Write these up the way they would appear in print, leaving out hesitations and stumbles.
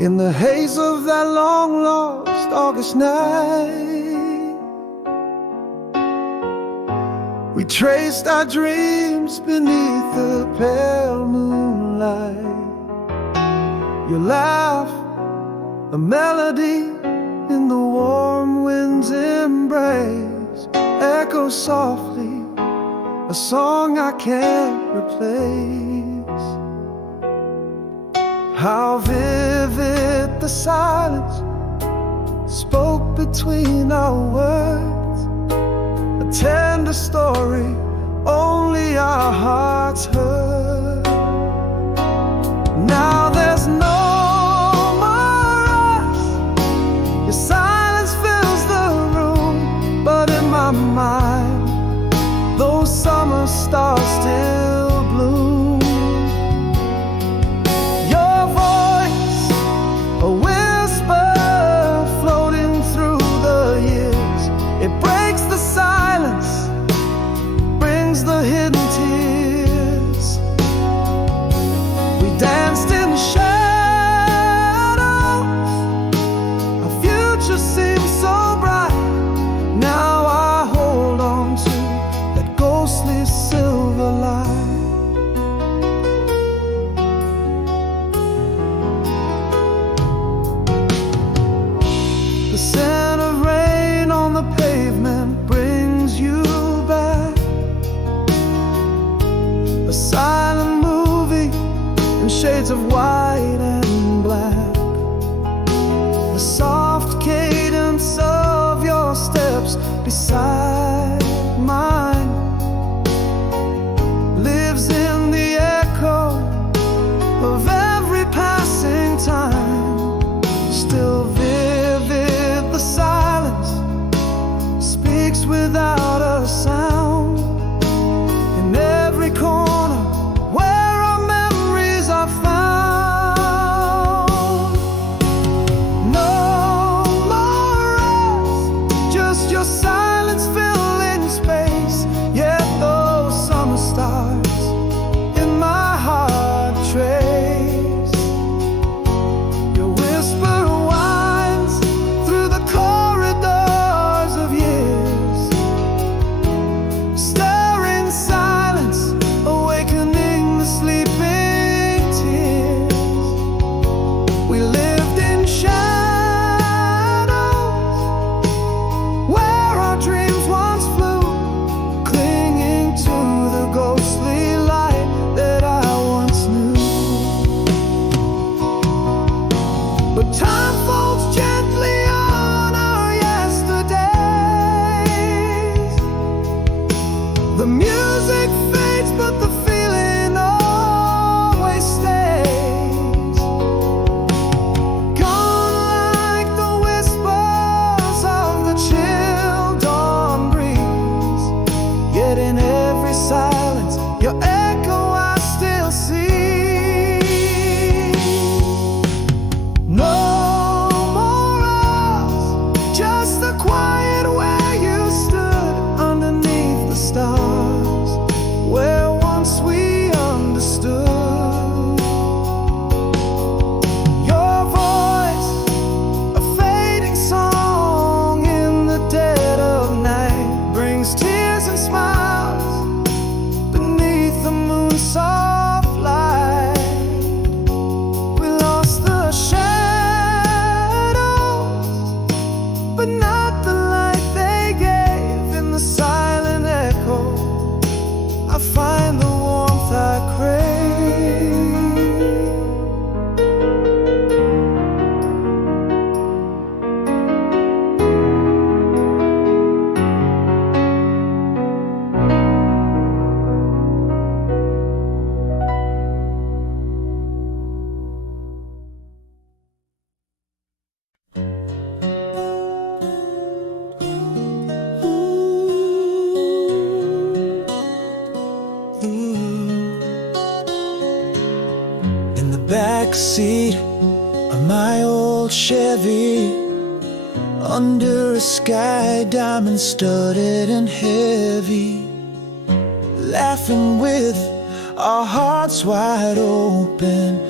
In the haze of that long-lost August night, we traced our dreams beneath the pale moonlight. Your laugh, a melody in the warm wind's embrace, echoes softly, a song I can't replace. How vivid the silence spoke between our words, a tender story only our hearts heard. Now there's no more us, your silence fills the room, but in my mind those summer stars still bloom. Your voice, a whisper floating through the years, it breaks the silence, brings the hidden tears. We danced in the shadows, our future seems so bright. Now I hold on to that ghostly silver light. The scent of rain on the pavement brings you back. A silent movie in shades of white and black. The soft cadence of your steps beside mine lives in the echo of every passing time. Still vivid, the silence speaks without a sound. In every corner where our memories are found. No more us, just your silence filling space. Yet those summer stars in my heart trace. Your whisper winds through the corridors of years, stirring silence, awakening the sleeping tears. We lived in shadows where our dreams once flew, clinging to the ghostly light that I once knew. But time falls gently on our yesterdays. The music fades, but the feeling always stays. Gone like the whispers of the chill dawn breeze. Yet in every silence, your echo I still see. No more us, just the quiet where you stood underneath the stars, where once we understood. Your voice, a fading song in the dead of night, brings tears and smiles beneath the moon's soft light. We lost the shadows, but not the light they gave. In the silent echo, I find the warmth I crave. In the back seat of my old Chevy, under a sky diamond studded and heavy, laughing with our hearts wide open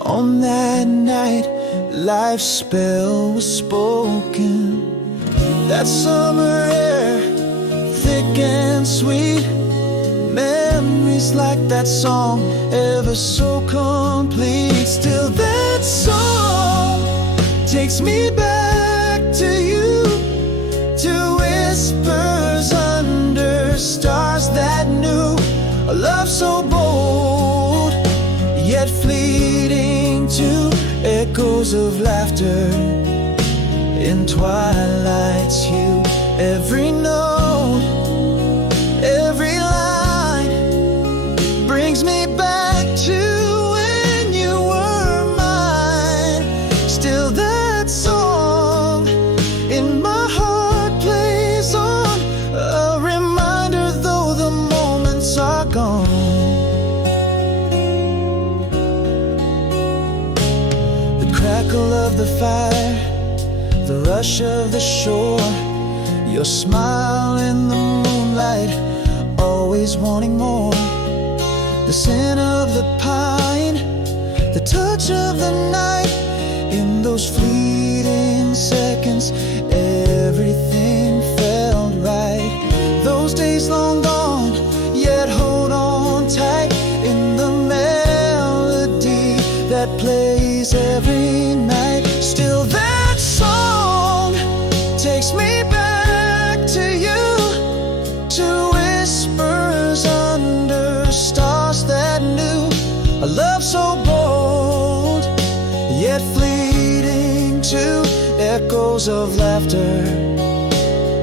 on that night life's spell was spoken. That summer air, thick and sweet, memories like that song, ever so complete. Still that song takes me back to you, to whispers under stars that knew a love so bold, yet fleeting, to echoes of laughter in twilight's hue. Every note, every line brings me back to when you were mine. Still that song in my heart plays on, a reminder though the moments are gone. The crackle of the fire, the rush of the shore, your smile in the moonlight, always wanting more. The scent of the pine, the touch of the night, in those fleeting seconds, everything felt right. Those days long gone, yet hold on tight, in the melody that plays every night. Still that song takes me back to you, to whispers under stars that knew a love so bold, yet fleeting, to echoes of laughter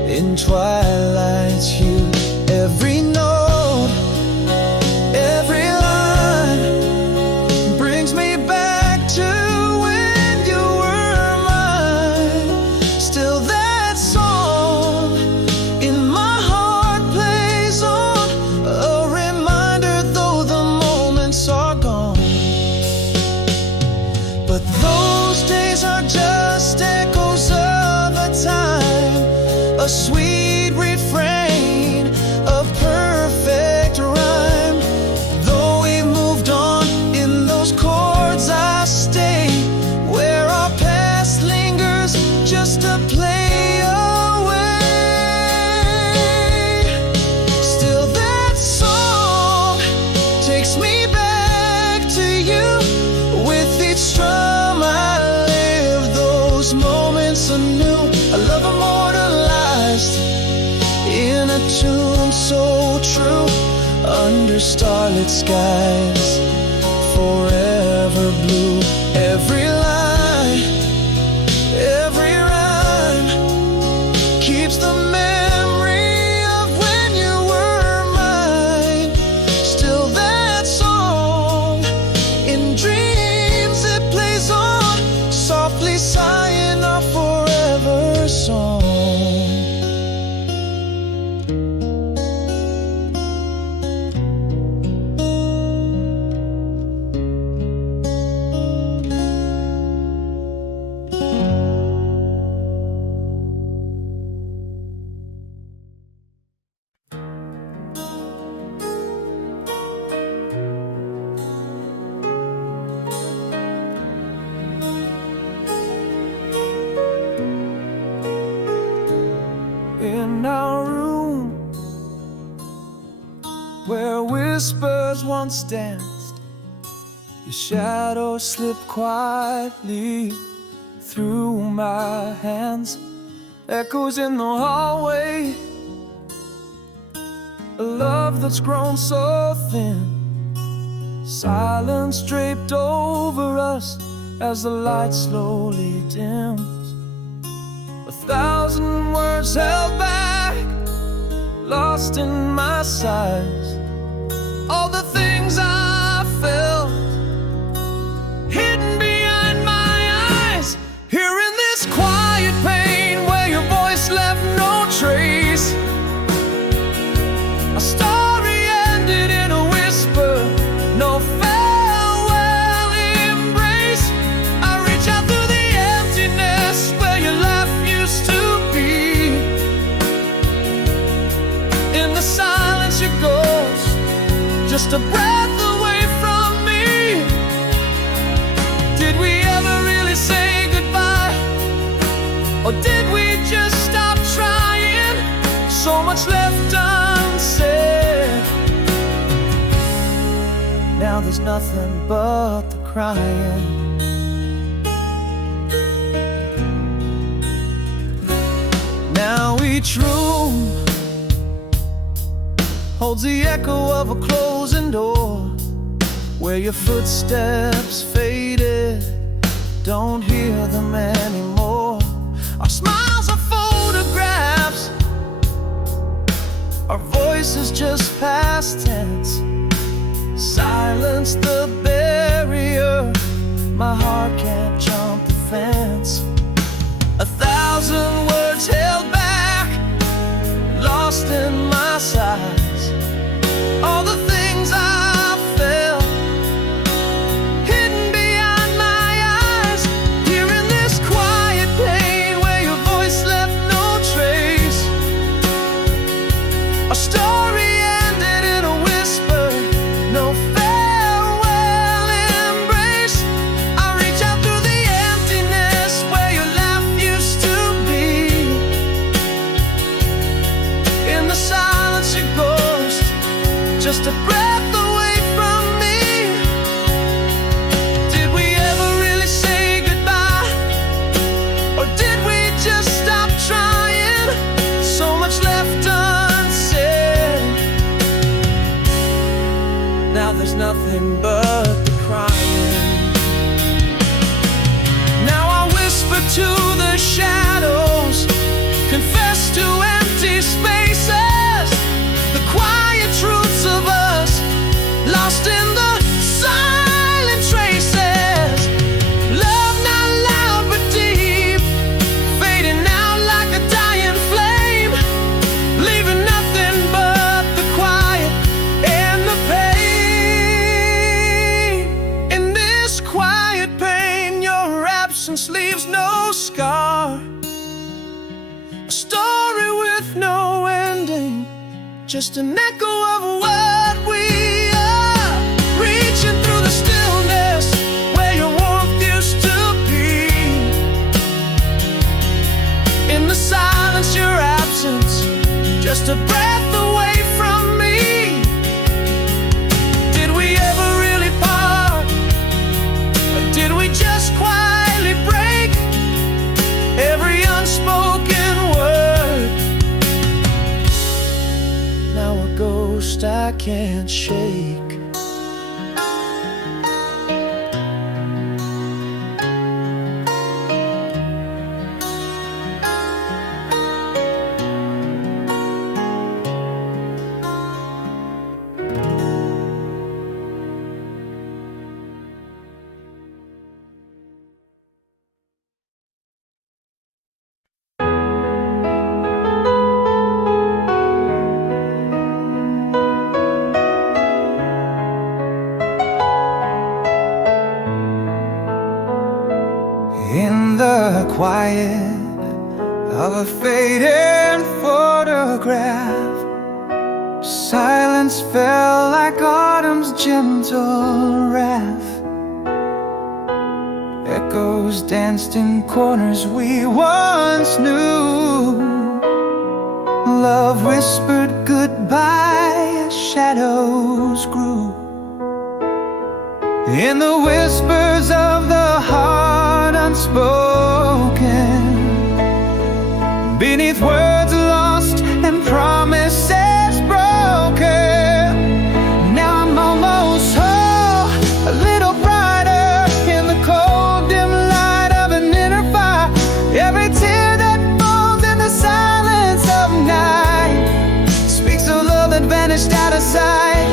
in twilight's hue. Every note, every line brings me back to when you were mine. Still that song in my heart plays on, a reminder though the moments are gone. But those days are just echoes of a time, a sweet refrain of perfect rhyme. Though we moved on, in those chords I stay, where our past lingers just to play away. Still that song takes me back to you, with each strum I live those moments anew. A love immortalized in a tune so true, under starlit skies, forever blue. Every line, every rhyme keeps the memory of when you were mine. Still that song in dreams it plays on, softly sighing our forever song. In our room, where whispers once danced, your shadow slipped quietly through my hands. Echoes in the hallway, a love that's grown so thin. Silence draped over us as the light slowly dims. 1,000 words held back, lost in my sighs. All the things I felt, hidden behind my eyes. Here in this quiet pain, where your voice left no trace. A story ended in a whisper, no farewell embrace. I reach out through the emptiness where your laugh used to be. In the silence your ghost, just a breath away from me. Did we ever really say there's nothing but the crying. Now each room holds the echo of a closing door, where your footsteps faded, don't hear them anymore. Our smiles are photographs, our voices just past tense. Silence the barrier, my heart can't jump the fence. 1,000 words held back, lost in my sighs. All the things I felt, hidden behind my eyes. Here in this quiet pain, where your voice left no trace. Our story ended in a whisper, no farewell embrace. I reach out through the emptiness where your laugh used to be. In the silence, your ghost, just a breath away from me. Did we ever really say goodbye? Or did we just stop trying? So much left unsaid. Now there's nothing but the crying. Now I whisper to the shadows, confess to empty spaces, the quiet truths of us, lost in the silent traces. Love not loud but deep, fading out like a dying flame, leaving nothing but the quiet and the pain. In this quiet pain, your absence leaves no scar, a story with no ending, just an echo of what we are. Reaching through the stillness where your warmth used to be. In the silence, your absence, just a breath away from me. Did we ever really part? Or did we just quietly break every unspoken word? Now a ghost I can't shake. In the quiet of a fading photograph, silence fell like autumn's gentle wrath. Echoes danced in corners we once knew. Love whispered goodbye as shadows grew. In the whispers of the heart unspoken, beneath words lost and promises broken. Now I'm almost whole, a little brighter in the cold dim light of an inner fire. Every tear that falls in the silence of night speaks of love that vanished out of sight.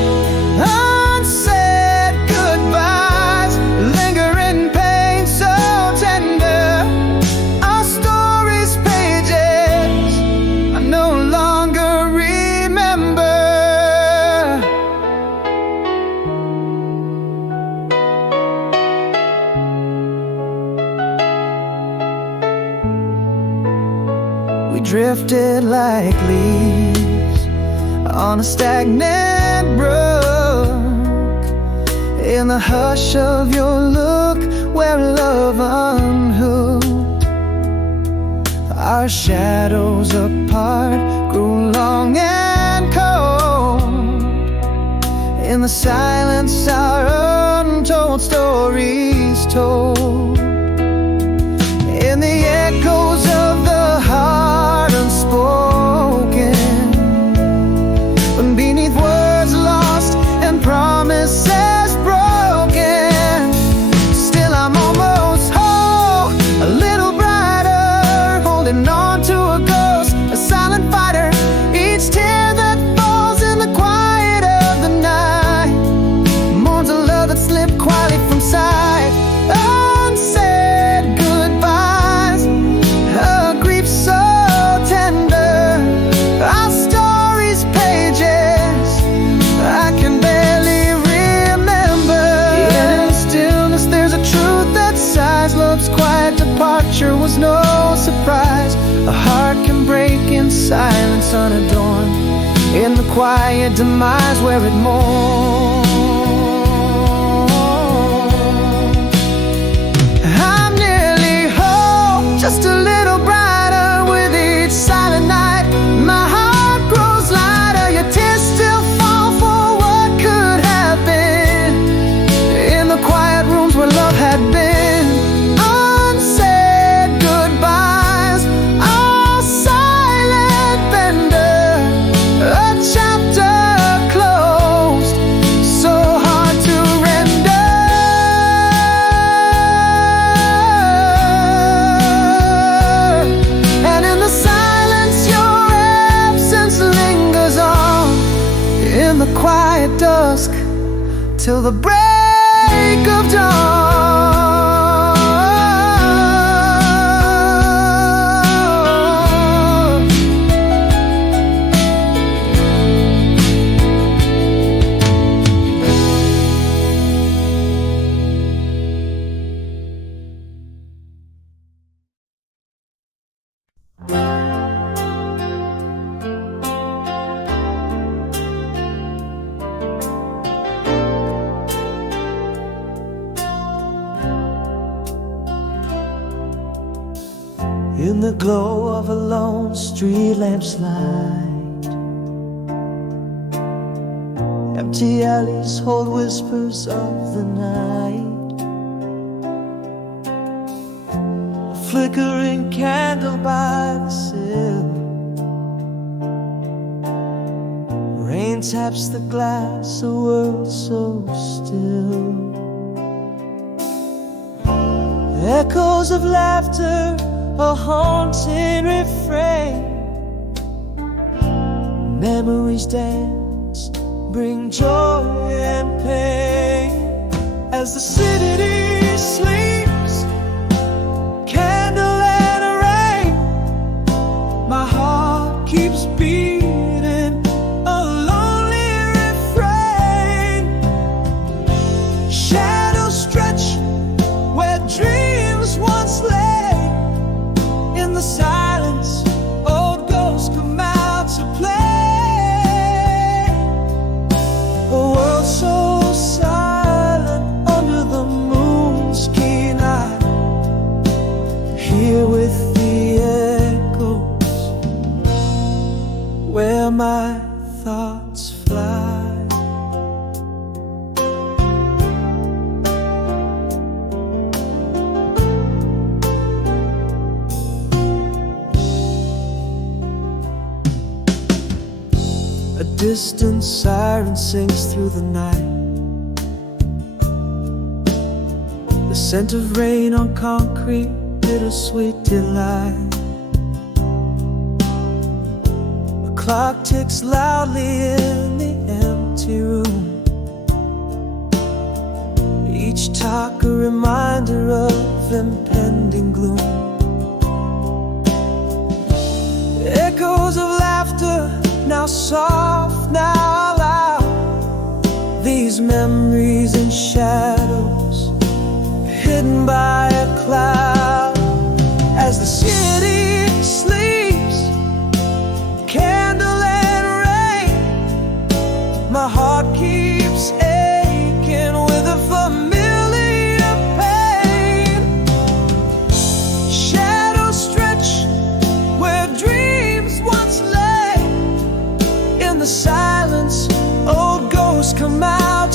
Unsaid goodbyes, lingering pain so tender. Our story's pages I no longer remember. We drifted like leaves on a stagnant brook, in the hush of your look where love unhooked. Our shadows apart grew long and cold, in the silence our untold stories told. In the echoes of the heart unspoken, beneath words lost and promises broken, still I'm almost whole, a little brighter, holding on to a ghost, a silent fighter. Each tear that falls in the quiet of the night mourns a love that slipped quietly from sight. Unsaid goodbyes, a grief so tender, our story's pages I can barely remember. Yet in the stillness there's a truth that sighs. Love's quiet departure was no surprise. A heart can break in silence unadorned, in the quiet demise where it mourns. I'm nearly whole, just a little brighter with each silent night. My heart grows lighter, your tears still fall for what could have been, in the quiet rooms where love had been. Unsaid goodbyes, all silent bender, a chapter closed, so hard to render. And in the silence your absence lingers on, in the quiet dusk till the break of dawn. In the glow of a lone street lamp's light, empty alleys hold whispers of the night. A flickering candle by the sill, rain taps the glass, a world so still. Echoes of laughter, a haunting refrain. Memories dance, bring joy and pain. As the city sleeps, candle and a rain, my heart keeps beating a lonely refrain. Shadows stretch where dreams once lay. In the silence, old ghosts come out to play. A world so silent under the moon's keen eye, here with the echoes where my thoughts fly. A distant siren sings through the night, the scent of rain on concrete, bittersweet delight. A clock ticks loudly in the empty room, each talk a reminder of impending gloom. Echoes of laughter, now soft, now loud. These memories in shadows, hidden by a cloud. As the city sleeps, candle and rain, my heart keeps aching with a familiar pain. Shadows stretch where dreams once lay. In the silence, old ghosts come out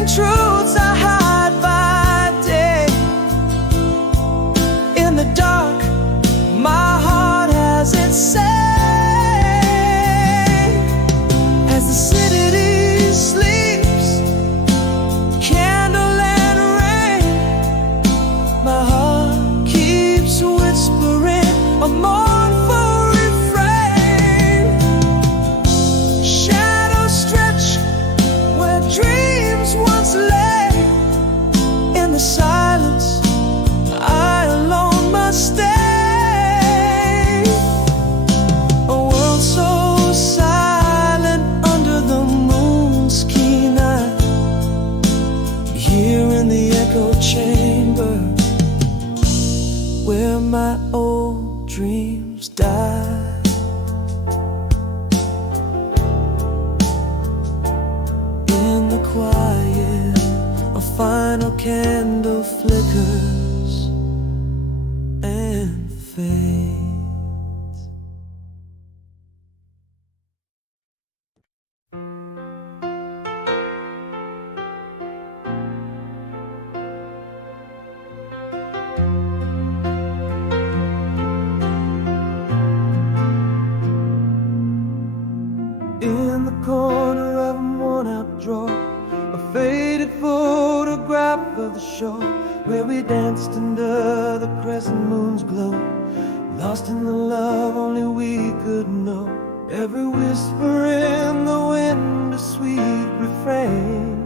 Unseen truths I hide by day. In the dark, my heart has its say. As the city sleeps, candle and rain, my heart keeps whispering a mournful refrain. Shadows stretch where dreams once lay. In the silence, I alone must stay. A world so silent under the moon's keen eye. Here in the echo chamber, where my old dreams die. In the quiet, a final candle flickers and fades. In the corner of a worn-out drawer, a faded photograph of the shore where we danced under the crescent moon's glow, lost in the love only we could know. Every whisper in the wind, a sweet refrain.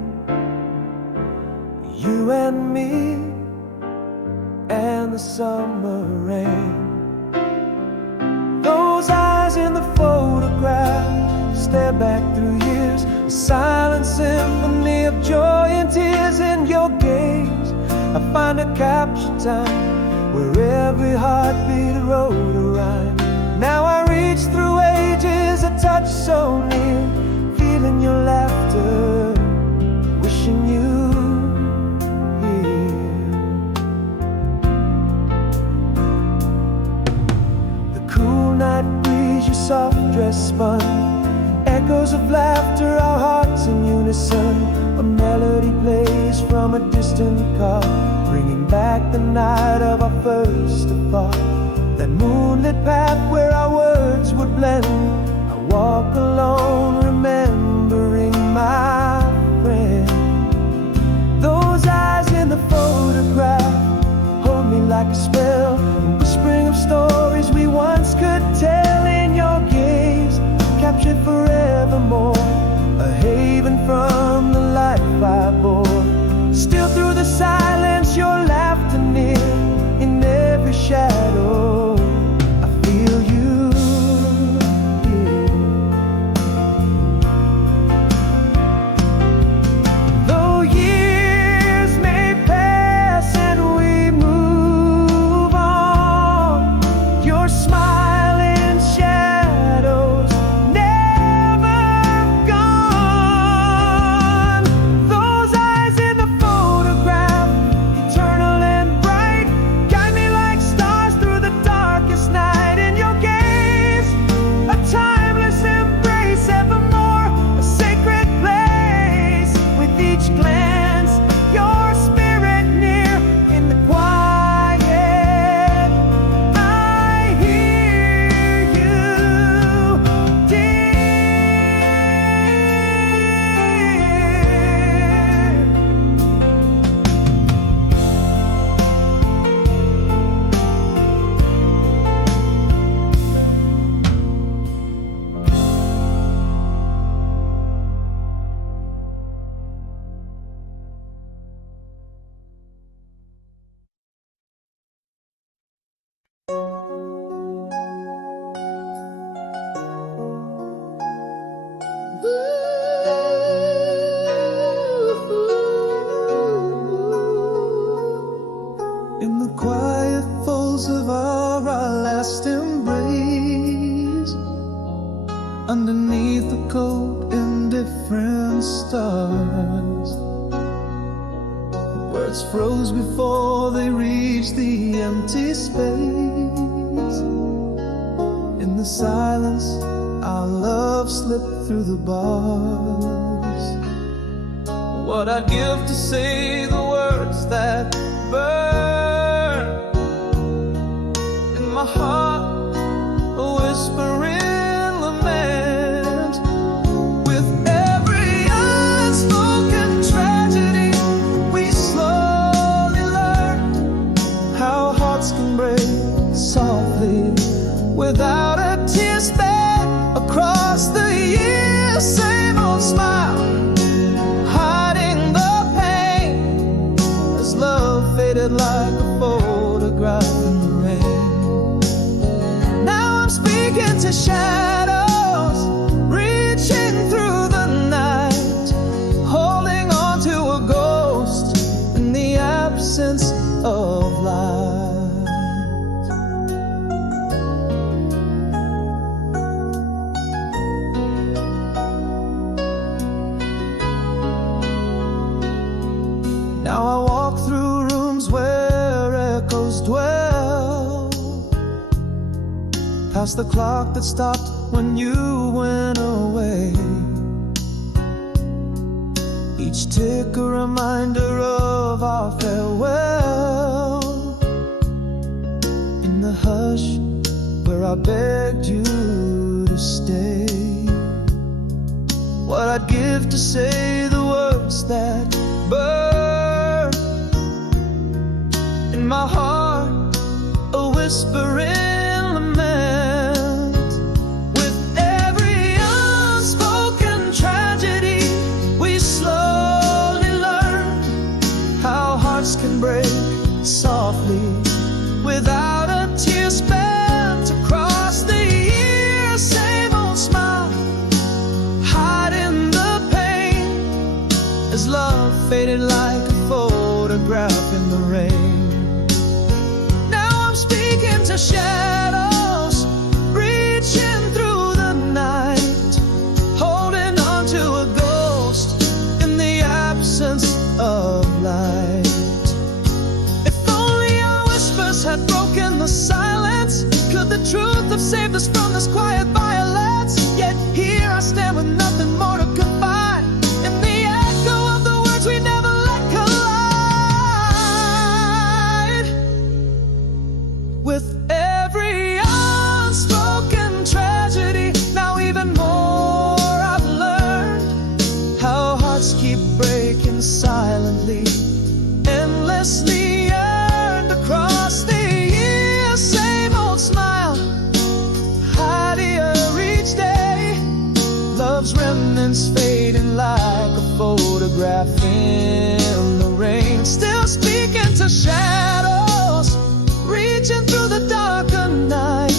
You and me and the summer rain. Those eyes in the photograph stare back through years, a silent symphony of joy and tears. In your gaze, I find a captured time where every heartbeat wrote a rhyme. Now I reach through ages, a touch so near, feeling your laughter, wishing you here. The cool night breeze, your soft dress spun, echoes of laughter, our hearts in unison. A melody plays from a distant car, bringing back the night of our first thought. That moonlit path where our words would blend. I walk alone, remembering my friend. Those eyes in the photograph hold me like a spell, whispering of stories we once could tell. In your gaze, captured forevermore, a haven from the life I bore. Still through the silence, your laughter near. In every shadow, I feel you here. Though years may pass and we move on, your smiling shadows never gone. Those eyes in the photograph, eternal and bright, guide me like stars through the darkest night. In your gaze, a timeless embrace, evermore a sacred place. With each glance, your spirit near. In the quiet, I hear you, dear. In the quiet folds of our last embrace, underneath the cold indifferent stars, words froze before they reached the empty space. In the silence, our love slipped through the bars. what I'd give to say the words that burn in my heart, a whispering lament. With every unspoken tragedy, we slowly learn how hearts can break softly without a tear spared across the years. Same old smile, hiding the pain, as love faded like a photograph in the rain. Now I'm speaking to shadows, reaching through the night, holding on to a ghost in the absence of light. Now I walk through rooms where echoes dwell, past the clock that stopped when you went away. Each tick a reminder of our farewell. In the hush where I begged you to stay, what I'd give to say the words that burn in my heart, a whispering lament. With every unspoken tragedy, we slowly learn how hearts can break softly without a tear spent across the years. Same old smile, hiding the pain, as love faded like a photograph in the rain. Speaking to shadows, reaching through the night, holding on to a ghost in the absence of light. If only our whispers had broken the silence, could the truth have saved us from this quiet violence? Yet here I stand with nothing more to confide in the echo of the words we never let collide. With every unspoken tragedy, now even more I've learned how hearts keep breaking silently, endlessly yearned across the years. Same old smile, hiding each day, love's remnants fading like a photograph in the rain. Still speaking to shadows, reaching through the darker night,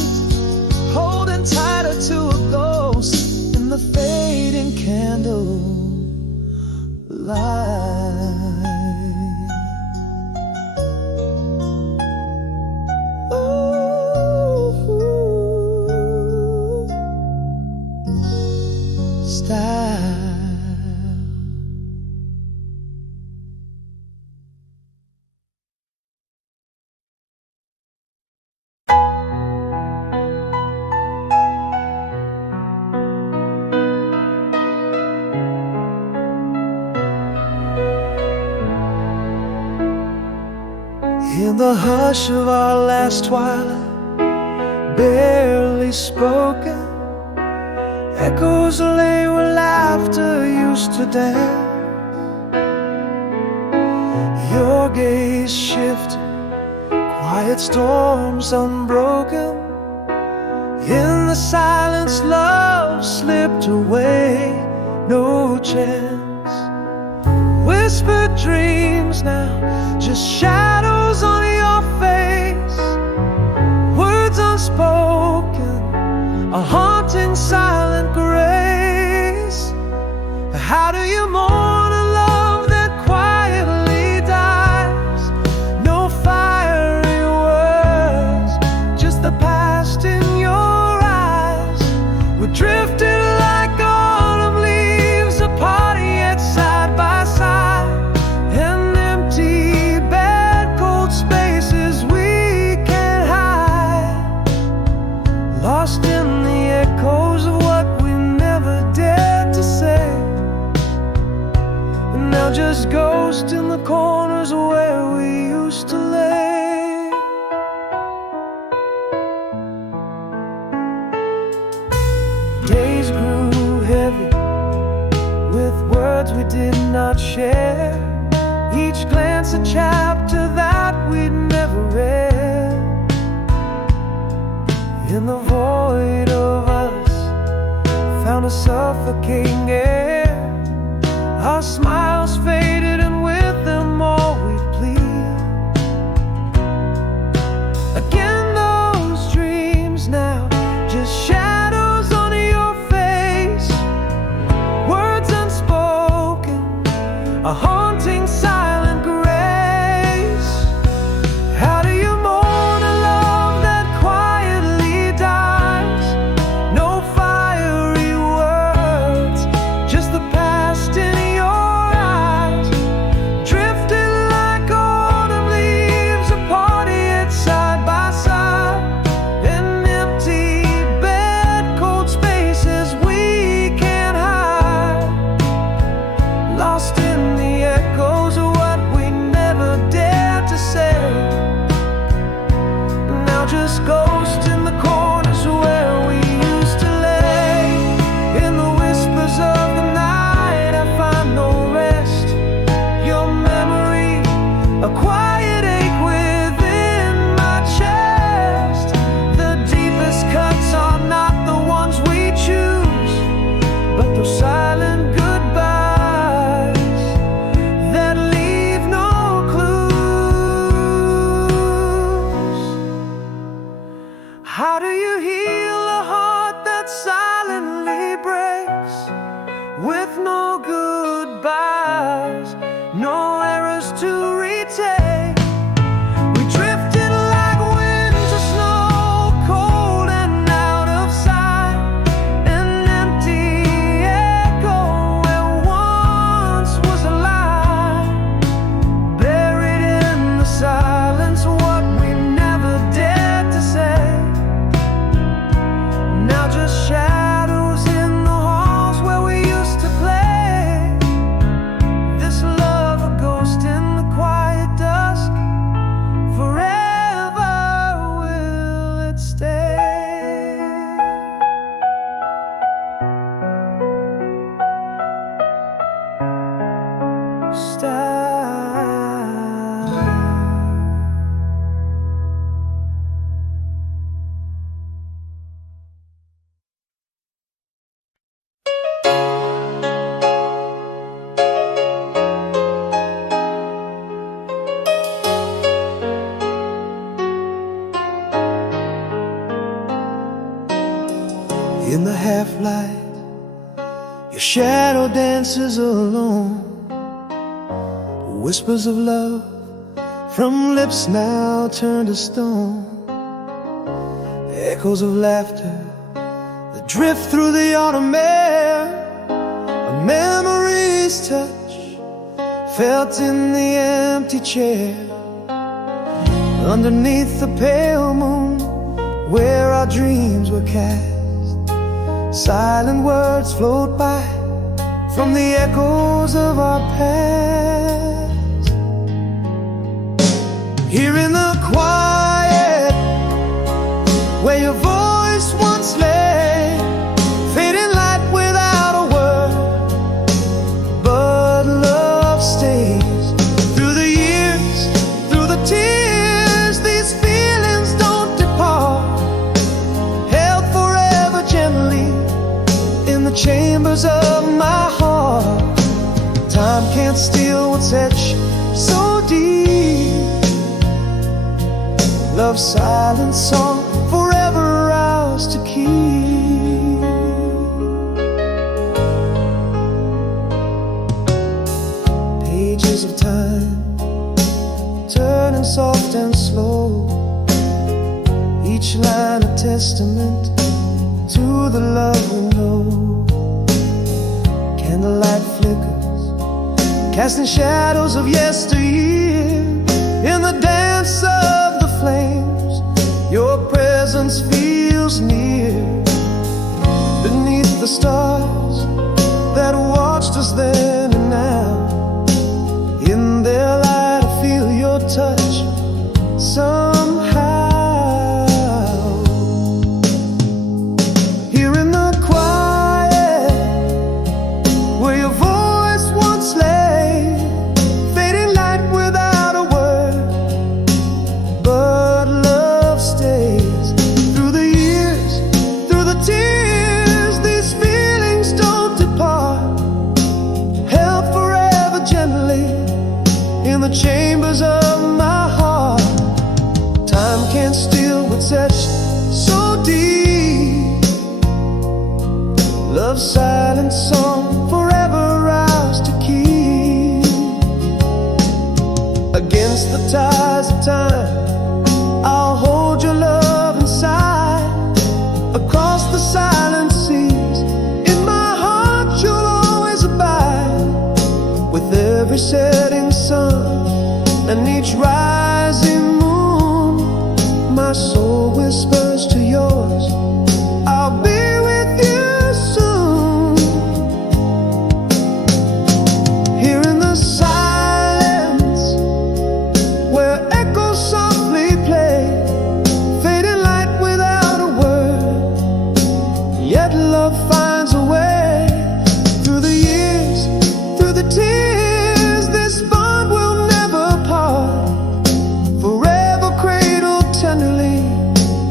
holding tighter to a ghost in the fading candle light. Ooh, style. In the hush of our last twilight, barely spoken, echoes lay where laughter used to dance. Your gaze shifted, quiet storms unbroken. In the silence, love slipped away, no chance. Whispered dreams now, just shadows on your face. Words unspoken, a haunting silent grace. How do you mourn a love that quietly dies? No fiery words, just the past in your eyes. We're drifting like autumn leaves apart, yet side by side. An empty bed, cold spaces we can't hide, lost in the echoes of what we never dared to say. just ghosts in the corners where we used to lay. Days grew heavy with words we did not share, each glance a chapter that we'd never read. In the void of us found a suffocating air. Our smiles faded and with them all we'd plead. Again those dreams now, just shadows on your face. Words unspoken, a haunting silent grace. How do you mourn a love that quietly dies? No fiery words, just the past in your eyes. Drifted like autumn leaves, a party at side by side. An empty bed, cold spaces we can't hide. Lost in the echoes of what we never dared to say. Now just ghosts in the corners where we used to lay. In the whispers of the night I find no rest. Your memory, a quiet ache within my chest. The deepest cuts are not the ones we choose, but those silent goodbyes that leave no clues. How do you heal a heart that silently breaks with no goodbyes, no errors to retake? We drifted like winter snow, cold and out of sight. An empty echo where once was a lie. Buried in the silence, what we never dared to say. Now just shadows in the halls where we used to play. This love, a ghost in the quiet dusk. Forever will it stay. In the half-light, your shadow dances alone. Whispers of love from lips now turned to stone. Echoes of laughter that drift through the autumn air. A memory's touch felt in the empty chair. Underneath the pale moon where our dreams were cast, silent words float by from the echoes of our past. Here in the quiet where your voice once lay, fading light without a word, but love stays. Through the years, through the tears, these feelings don't depart, held forever gently in the chambers of my heart. Time can't steal what's etched so deep. Love's silent song forever ours to keep. Pages of time turning soft and slow, each line a testament to the love we know. Candlelight flickers, casting shadows of yesteryear. In the dance of the flames, your presence feels near. Beneath the stars that watched us then and now, tenderly in the chambers of my heart. Time can't steal what's etched so deep. Love's silent song, forever ours to keep. Against the tides of time, I'll hold your love inside. Across the silent seas, in my heart you'll always abide. With every setting sun and each rising moon, my soul whispers to yours, I'll be with you soon. Here in the silence, where echoes softly play, fading light without a word, yet love finds a way. Through the years, through the tears, this bond will never part. Forever cradled tenderly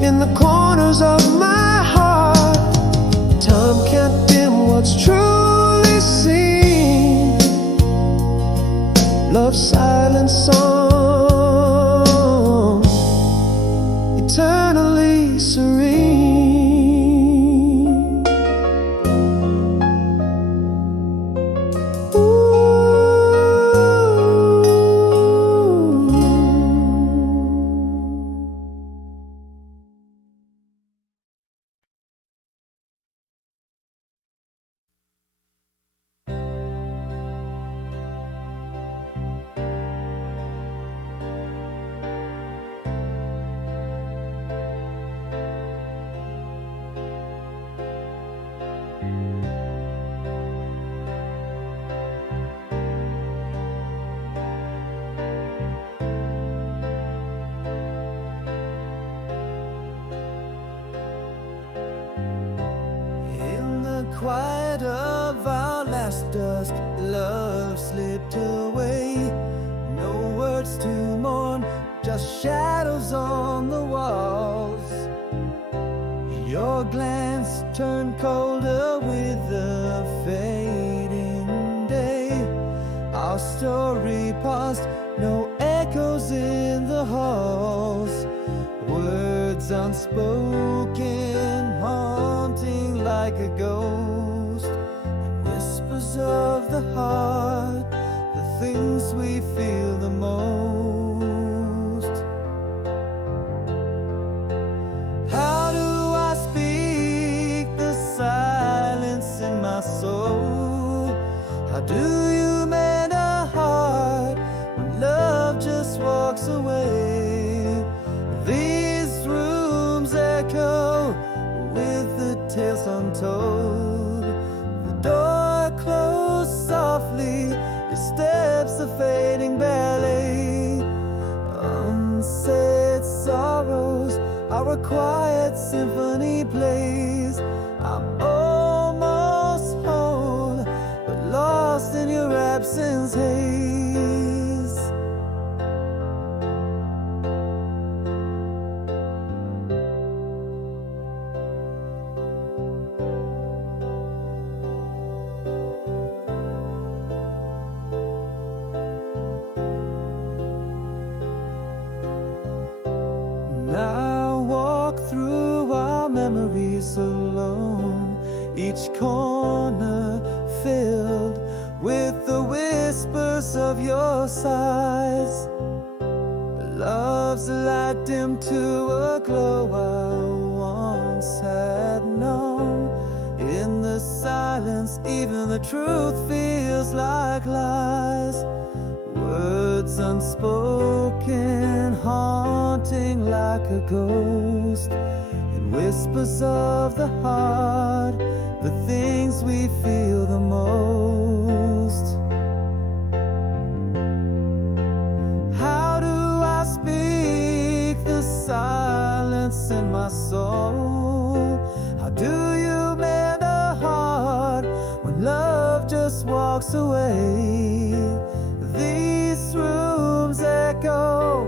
in the corners of my heart. Time can't dim what's truly seen. Love's silent song, eternally serene. Quiet of our last dusk, love slipped away. No words to mourn, just shadows on the walls. Your glance turned colder with the fading day. Our story paused, no echoes in the halls. Words unspoken, haunting like a ghost. Whispers of the heart, the things we feel the most. How do I speak the silence in my soul? How do you mend a heart when love just walks away? These rooms echo with the tales untold. The door closed softly, your steps a fading ballet. Unsaid sorrows, our quiet symphony plays. I'm almost whole, but lost in your absence haze. Now walk through our memories alone, each corner filled with the whispers of your sighs. Love's light dim to a glow I once had known. In the silence, even the truth feels like lies. Words unspoken, haunting like a ghost. In whispers of the heart, the things we feel the most. How do I speak the silence in my soul? How do you mend a heart when love just walks away? These rooms echo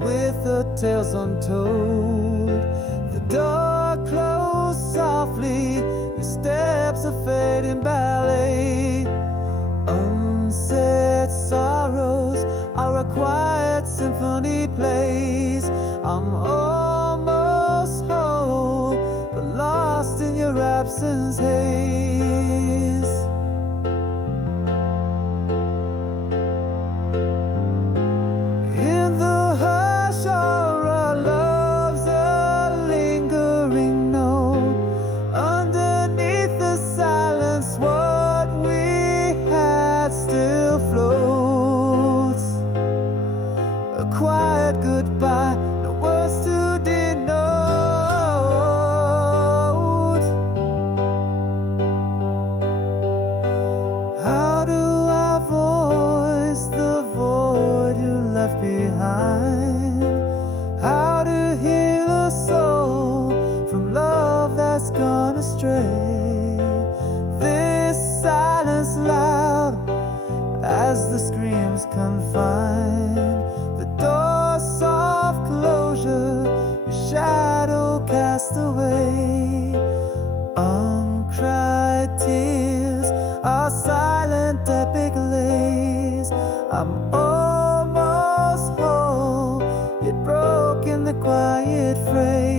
with the tales untold. The door closed softly, your steps a fading ballet. Unsaid sorrow a quiet symphony plays. I'm almost whole, but lost in your absence haze. In the hush of our love's a lingering note. Underneath the silence, what we had still floats. A quiet goodbye, no words to denote. How do I voice the void you left behind? How to heal a soul from love that's gone astray? This silence loud as the screams confine. The door soft closure, your shadow cast away. Uncried tears are silent epic lays. I'm almost whole, yet broke in the quiet fray.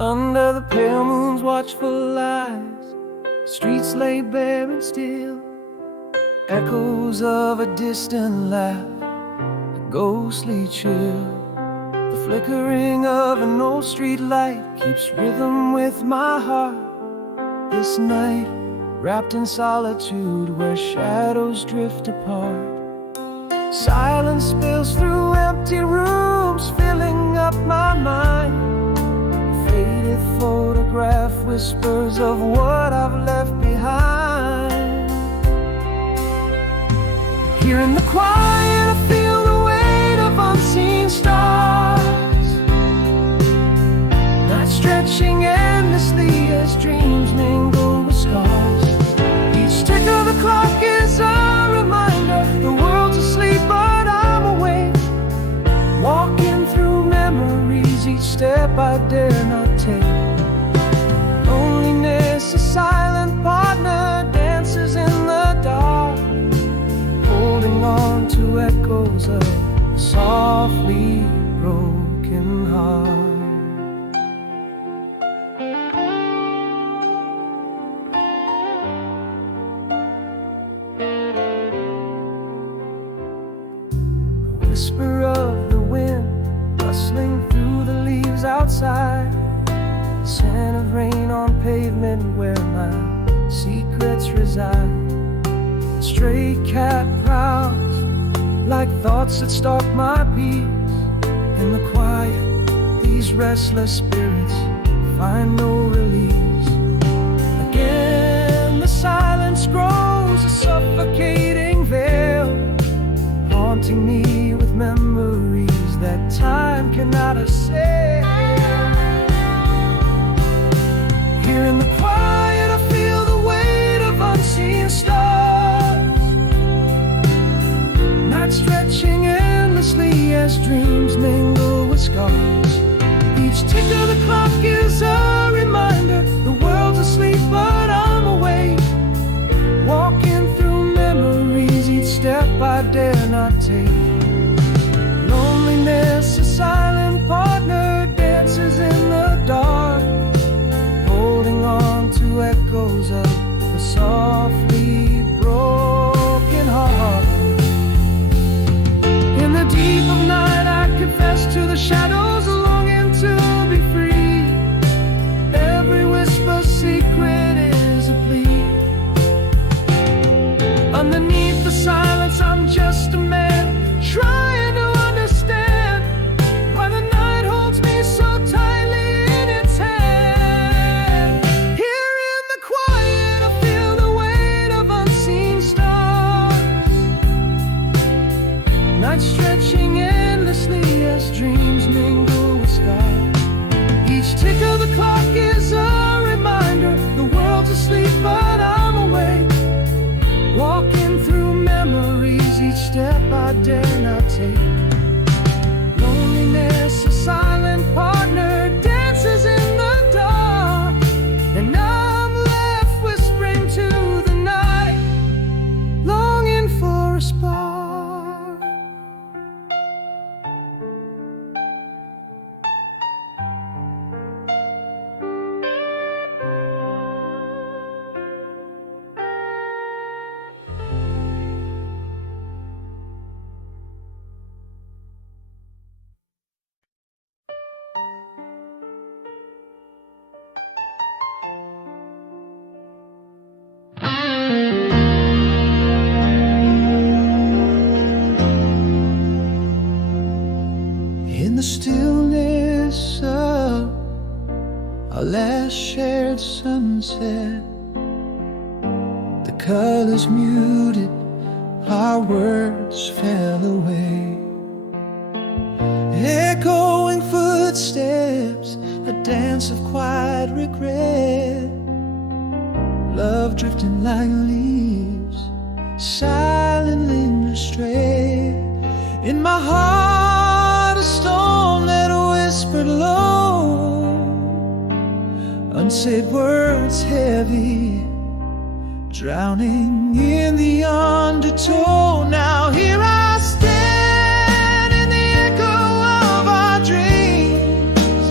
Under the pale moon's watchful eyes, streets lay bare and still. Echoes of a distant laugh, a ghostly chill. The flickering of an old street light keeps rhythm with my heart. This night, wrapped in solitude where shadows drift apart. Silence spills through empty rooms, filling up my mind. Faded photograph whispers of what I've left behind. Here in the quiet, I feel the weight of unseen stars. Night stretching endlessly as dreams mingle with scars. Each tick of the clock is a reminder. The world's asleep, but I'm awake. Walking through memories, each step I dare not take. Loneliness, a silent partner, dances in the dark, holding on to echoes of a softly broken heart. The whisper of the wind rustling through the leaves outside, the scent of rain on pavement where my secrets reside. Stray cat prowls like thoughts that stalk my peace. In the quiet, these restless spirits find no release. Again, the silence grows a suffocating veil, haunting me with memories that time cannot assail. Here in the quiet, I feel the weight of unseen stars. Night stretching endlessly as dreams mingle with scars. Each tick of the clock is a reminder. The world's asleep, but I'm awake. Walking through memories, each step I dare not take. Loneliness, a silent partner, dances in the dark, holding on to echoes of a softly broken heart. In the deep of night I confess to the shadows, longing to be free. Every whisper secret is a plea. Underneath the silence I'm just a man, trying to understand why the night holds me so tightly in its hand. Here in the quiet I feel the weight of unseen stars, night stretching endlessly as dreams mingle with stars. Each tick of the clock is a reminder, the world's asleep but I'm awake, walking through memories, each step I dare not take. Loneliness, a silent partner, dances in the dark, and I'm left whispering to the night, longing for a spark. In the stillness of our last shared sunset, the colors muted, our words fell away. Echoing footsteps, a dance of quiet regret, love drifting like leaves, silently astray. In my heart a storm that whispered low, unsaid words heavy, drowning in the undertow. Now here I stand in the echo of our dreams,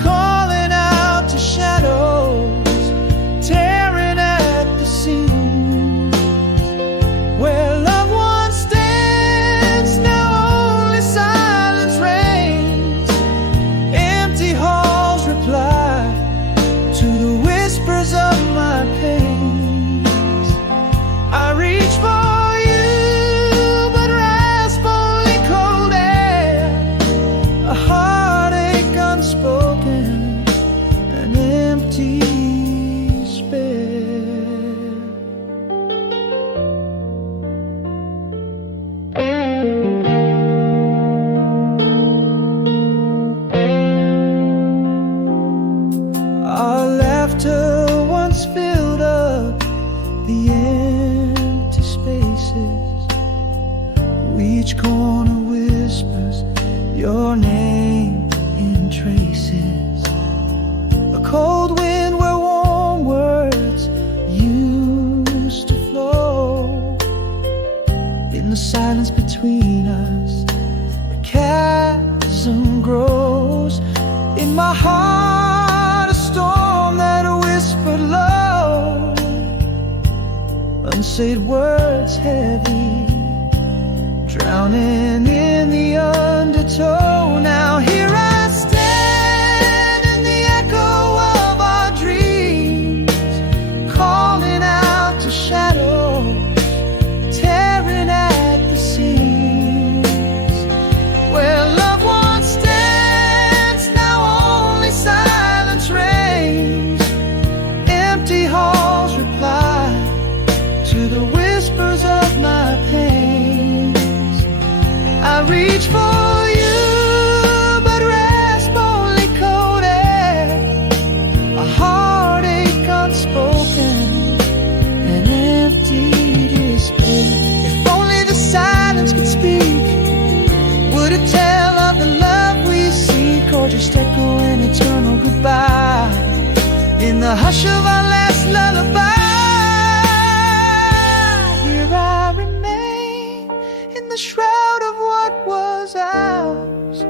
calling out to shadows, tearing at the seams. Where loved ones stands, now only silence reigns. Empty halls reply to the whispers of my pains. I reach for you, but rasp only cold air. A heartache unspoken, an empty spare. Our laughter once filled up the empty spaces. Each corner whispers your name in traces. A cold wind where warm words used to flow. In the silence between us, a chasm grows. In my heart, a storm that whispered low, unsaid words heavy, drowning in the undertow. Now here I stand in the echo of our dreams, calling out to shadows, tearing at the seams. Where loved ones stands, now only silence reigns. Empty halls reply to the whispers of my pains. I reach for you, but rasp only cold air. A heartache unspoken, an empty despair. If only the silence could speak, would it tell of the love we seek, or just echo an eternal goodbye in the hush of our last lullaby? Here I remain the shroud of what was ours.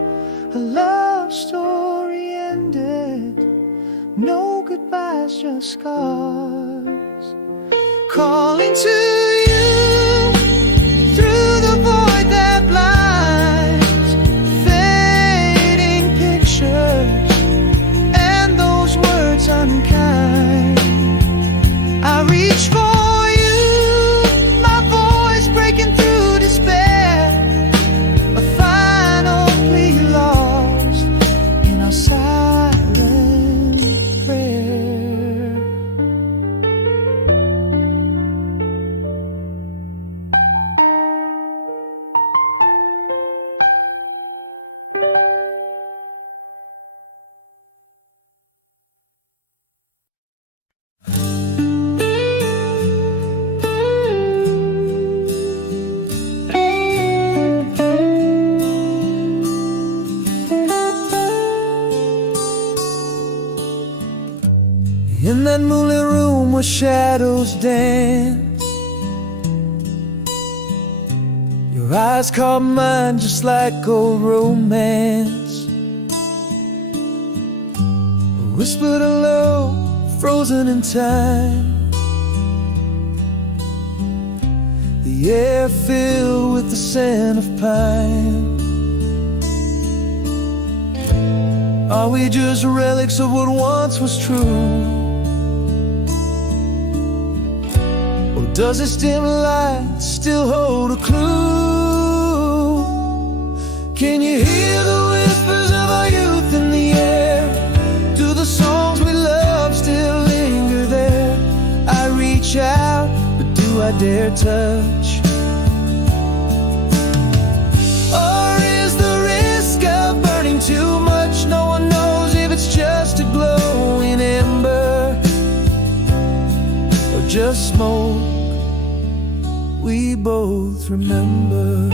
A love story ended, no goodbyes, just scars. Calling to you through the void that blinds, fading pictures and those words unkind. I reach for you, my voice breaking through despair, a final plea lost in our silent prayer. In that moonlit room where shadows dance, your eyes caught mine just like old romance. Whispered hello, frozen in time. The air filled with the scent of pine. Are we just relics of what once was true? Does this dim light still hold a clue? Can you hear the whispers of our youth in the air? Do the songs we love still linger there? I reach out, but do I dare touch? Or is the risk of burning too much? No one knows if it's just a glowing ember or just smoke we both remember.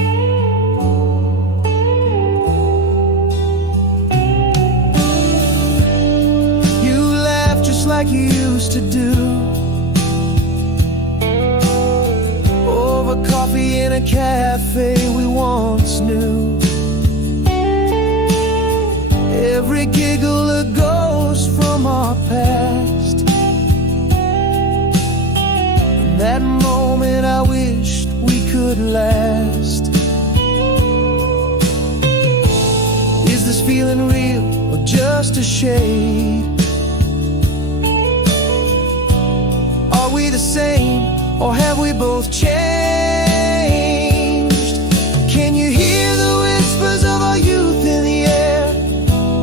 You laugh just like you used to do, over coffee in a cafe we once knew. Every giggle a ghost from our past. In that moment I wished we could last. Is this feeling real or just a shade? Are we the same or have we both changed? Can you hear the whispers of our youth in the air?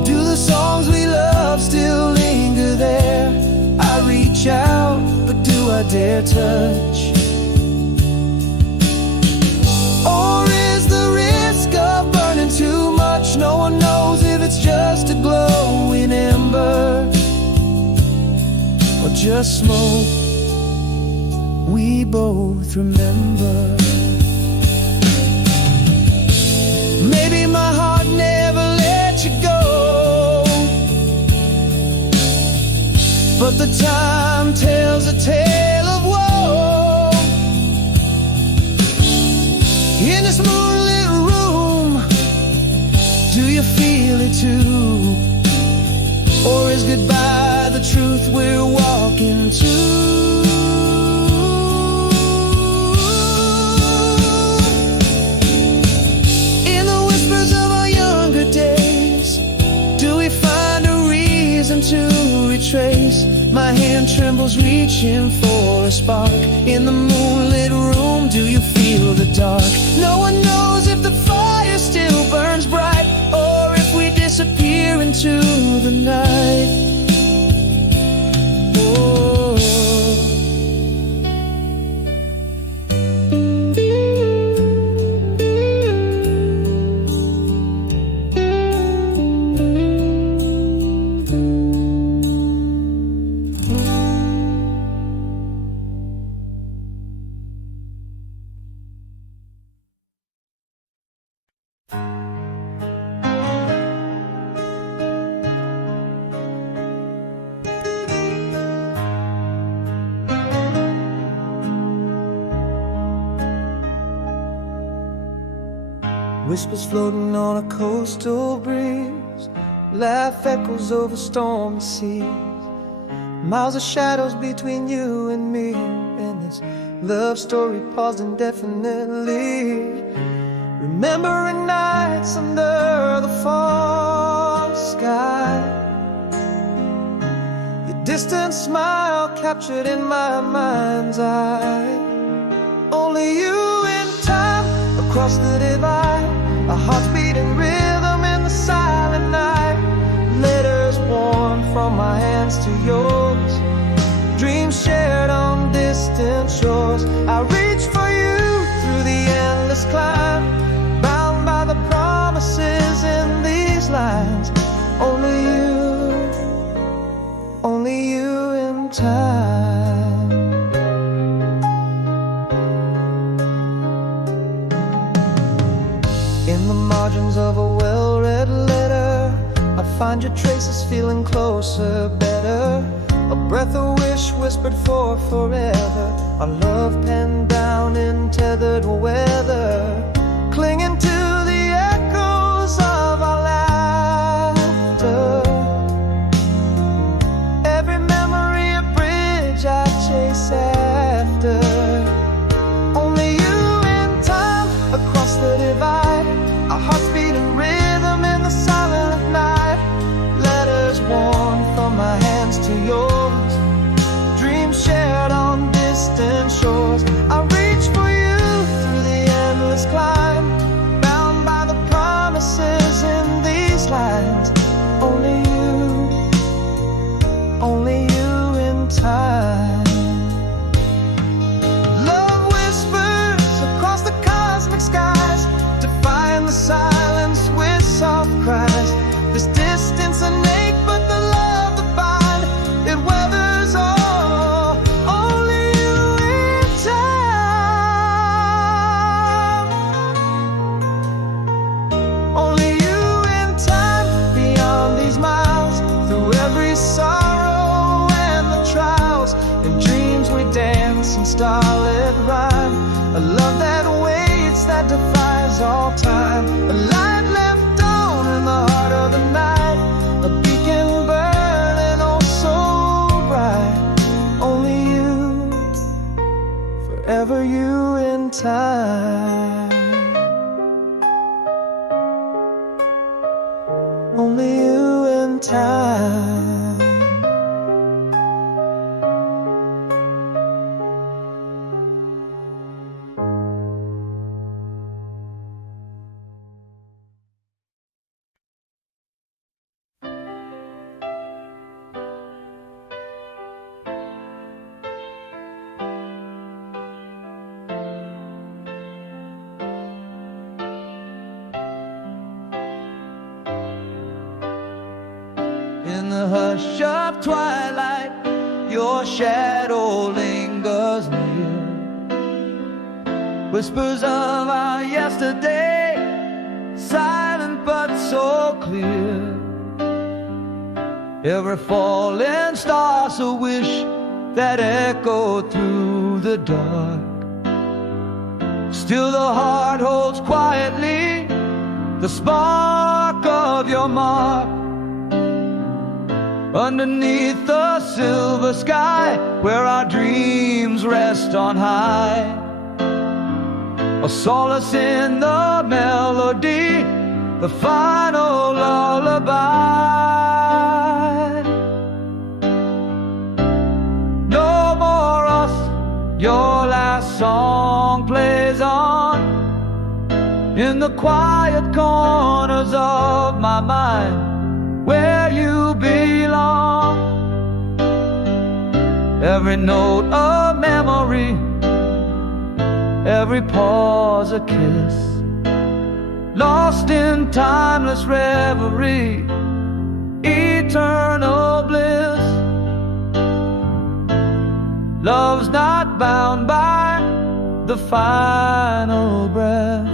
Do the songs we love still linger there? I reach out, but do I dare touch? Or is the risk of burning too much? No one knows if it's just a glowing ember or just smoke we both remember. Maybe my heart never let you go, but the time tells a tale of woe. In this moonlit room, do you feel it too? Or is goodbye the truth we're walking to? To retrace, my hand trembles reaching for a spark. In the moonlit room, do you feel the dark? No one knows if the fire still burns bright or if we disappear into the night. Oh. Whispers floating on a coastal breeze, laugh echoes over stormy seas. Miles of shadows between you and me, and this love story paused indefinitely. Remembering nights under the fall sky, your distant smile captured in my mind's eye. Only you in time, across the divide, our hearts beating rhythm in the silent night. Letters worn from my hands to yours, dreams shared on distant shores. I reach for you through the endless climb, bound by the promises in these lines. Only you in time. In the margins of a well-read letter, I find your traces feeling closer, better. A breath of wish whispered for forever. Our love penned down in tethered weather, clinging to the echoes of our laughter. Every memory a bridge I chase after. Only you in time, across the divide, our hearts beating rhythm in the silent night. Letters worn from my hands to yours, dreams shared on distant shores. I reach for you through the endless climb, bound by the promises in these lines. Only you in time. Love whispers across the cosmic skies, defying the silence with soft cries. This distance an ache, but the love that bind, it weathers all. Only you in time. Only you in time, beyond these miles, through every sorrow and the trials. In dreams we dance in starlit rhyme, a love that waits, that defies all time. A light left on in the heart of the night, a beacon burning oh so bright. Only you, forever you in time. Only you in time. In the hush of twilight, your shadow lingers near. Whispers of our yesterday, silent but so clear. Every falling star's a wish that echoed through the dark. Still the heart holds quietly the spark of your mark. Underneath the silver sky, where our dreams rest on high, a solace in the melody, the final lullaby. No more us, your last song plays on in the quiet corners of my mind, where you belong. Every note a memory, every pause a kiss, lost in timeless reverie, eternal bliss. Love's not bound by the final breath.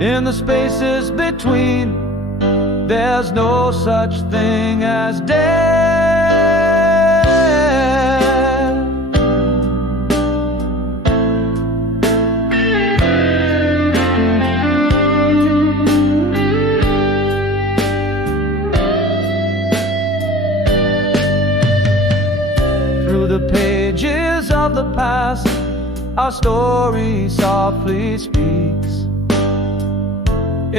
In the spaces between, there's no such thing as death. past, our story softly speaks.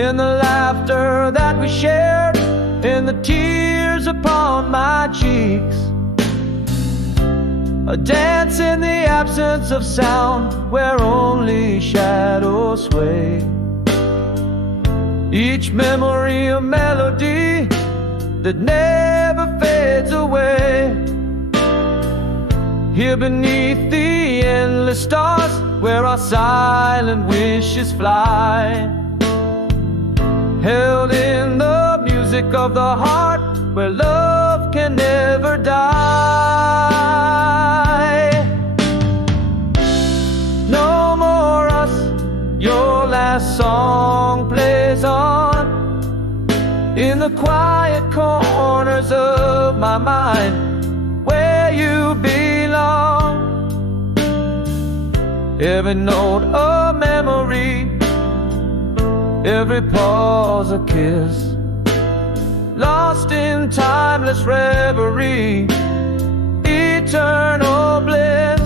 In the laughter that we shared, in the tears upon my cheeks, a dance in the absence of sound, where only shadows sway. Each memory a melody that never fades away. Here beneath the endless stars, where our silent wishes fly, held in the music of the heart, where love can never die. No more us, your last song plays on in the quiet corners of my mind, where you belong. Every note a memory, every pause a kiss, lost in timeless reverie, eternal bliss.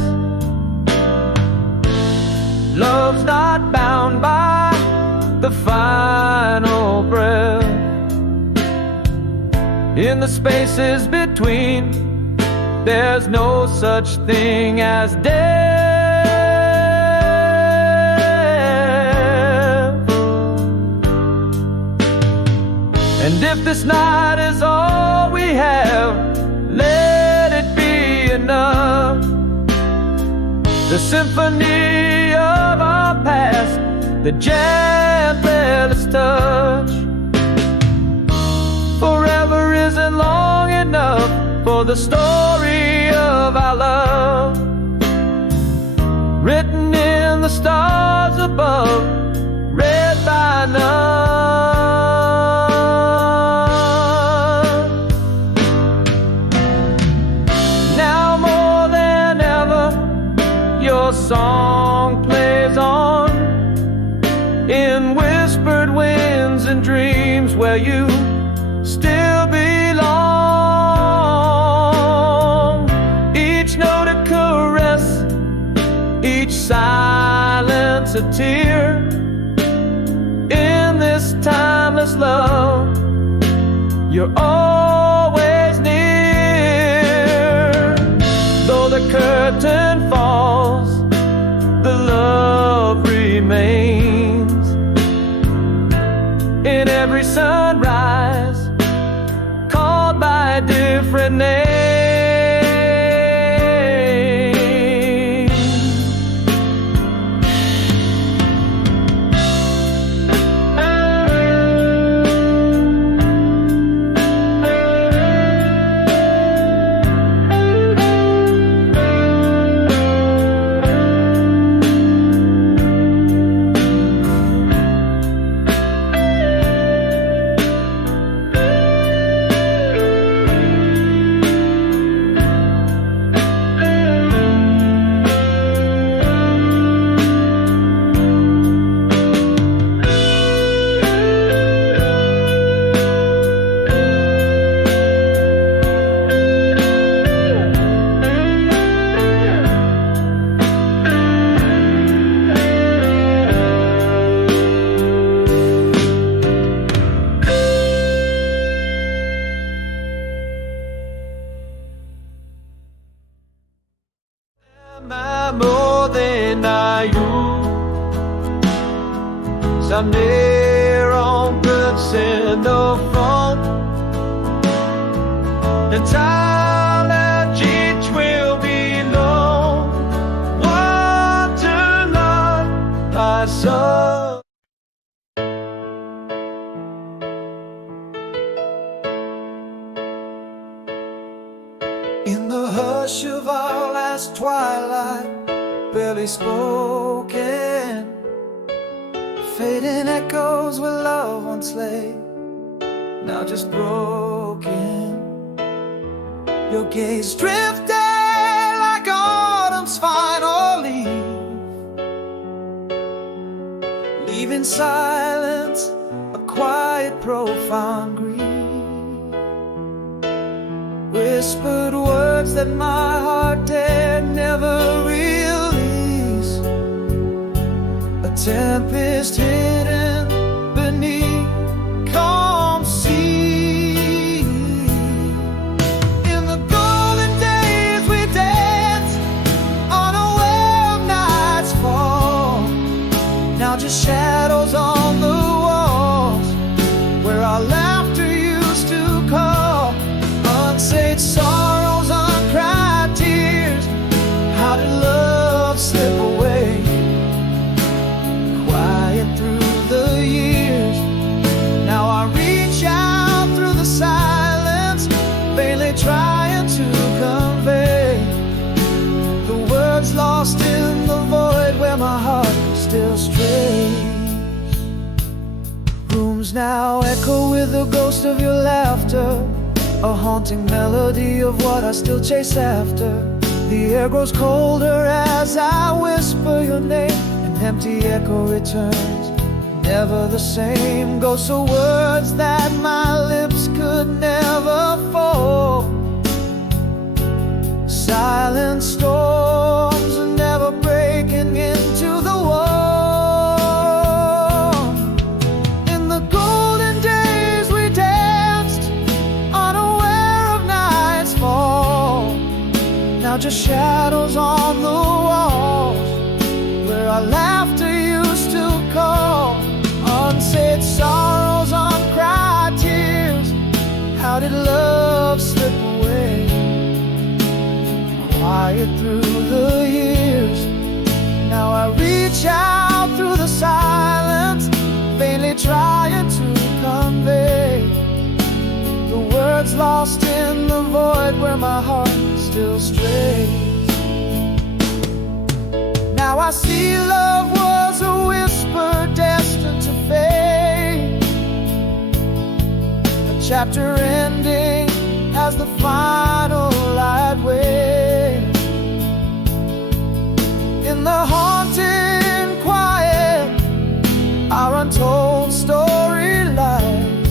Love's not bound by the final breath. In the spaces between, there's no such thing as death. And if this night is all we have, let it be enough. The symphony of our past, the gentlest touch. Forever isn't long enough for the story of our love, written in the stars above, read by none. Now more than ever, your song plays on in whispered winds and dreams, where you still belong. Each note a caress, each silence a tear. In this timeless love, you're always near. Though the curtain falls, the love remains. In every sunrise, called by a different name. More than I you. Someday wrong puts in the phone, and time that each will be known. What to love my soul. In the hush of our last twilight, barely spoken, fading echoes where love once lay, now just broken. Your gaze drifted like autumn's final leaf, leaving silence, a quiet, profound grief. Whispered words that my heart dared never realize. tempest hidden beneath calm sea. In the golden days we danced, unaware of night's fall. Now just shadows on the walls where our laughter used to call. Unsaid sorrows, uncried tears, how did love slip away? Quiet through the years. Now I reach out through the silence, vainly trying to convey the words lost in the void where my heart still strays. Rooms now echo with the ghost of your laughter, a haunting melody of what I still chase after. The air grows colder as I whisper your name, an empty echo returns, never the same. Ghosts of words that my lips could never fall. Silent storms are never breaking into the wall. In the golden days we danced, unaware of night's fall. Now just shadows on the walls where our laughter used to call. Unsaid sorrows, uncried tears, how did love slip away? Quiet through the years. Now I reach out through the silence, vainly trying to convey the words lost in the void where my heart still strays. Now I see love was a whisper destined to fade, a chapter ending as the final light waves. In the haunting quiet, our untold story lies,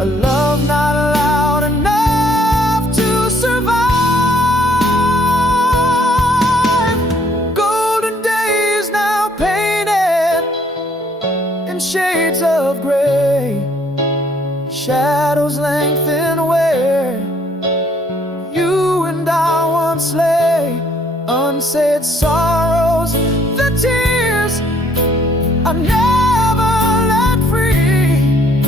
a love not loud enough to survive. Golden days now painted in shades of gray, shadows lengthen where you and I once lay. Unsaid sorrows, the tears I never let free.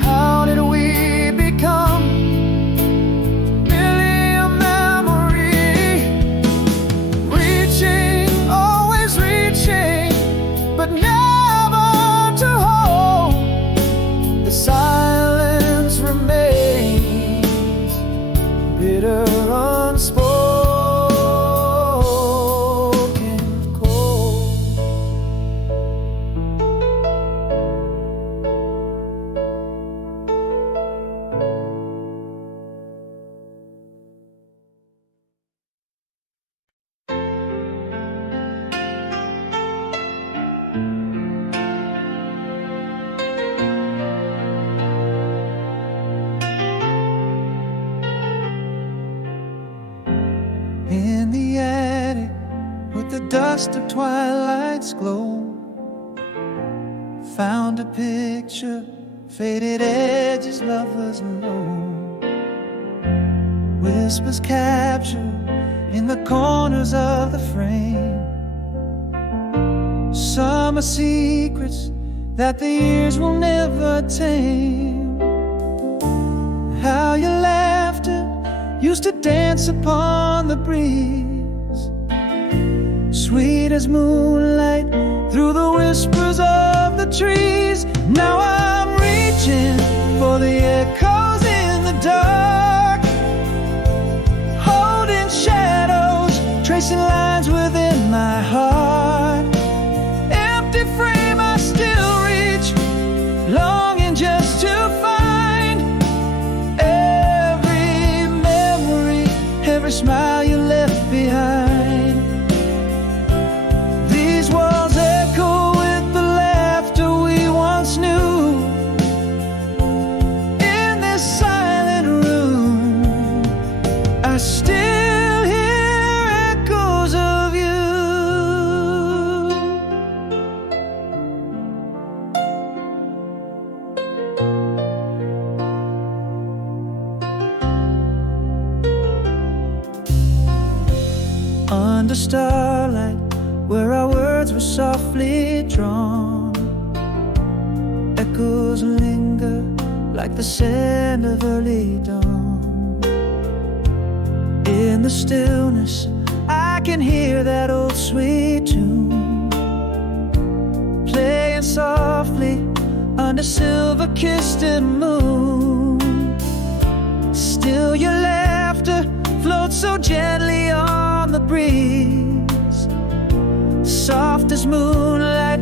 How did we become merely a memory? Reaching, always reaching, but never to hold. The silence remains, bitter, unspoken. In the attic, with the dust of twilight's glow, found a picture, faded edges, lovers alone. Whispers captured in the corners of the frame. Summer secrets that the years will never tame. How your laughter used to dance upon the breeze, sweet as moonlight through the whispers of the trees. Now I'm reaching for the echoes in the dark, holding shadows, tracing lines within my heart. Empty frame I still reach, longing just to find every memory, every smile you left behind. These walls echo with the laughter we once knew. In this silent room, I still hear echoes of you. under starlight, where our words were softly drawn. Echoes linger like the scent of early dawn. In the stillness, I can hear that old sweet tune, playing softly under silver-kissed moon. Still your laughter floats so gently on the breeze, soft as moonlight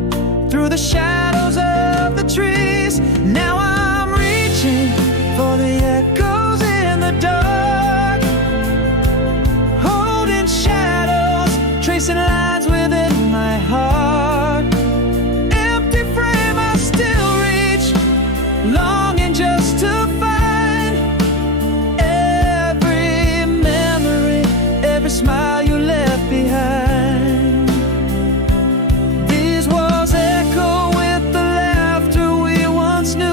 through the shadows of the trees. Now I'm reaching for the echoes in the dark, holding shadows, tracing lines within my heart. Empty frame, I still reach, longing just to find every memory, every smile you left behind. These walls echo with the laughter we once knew.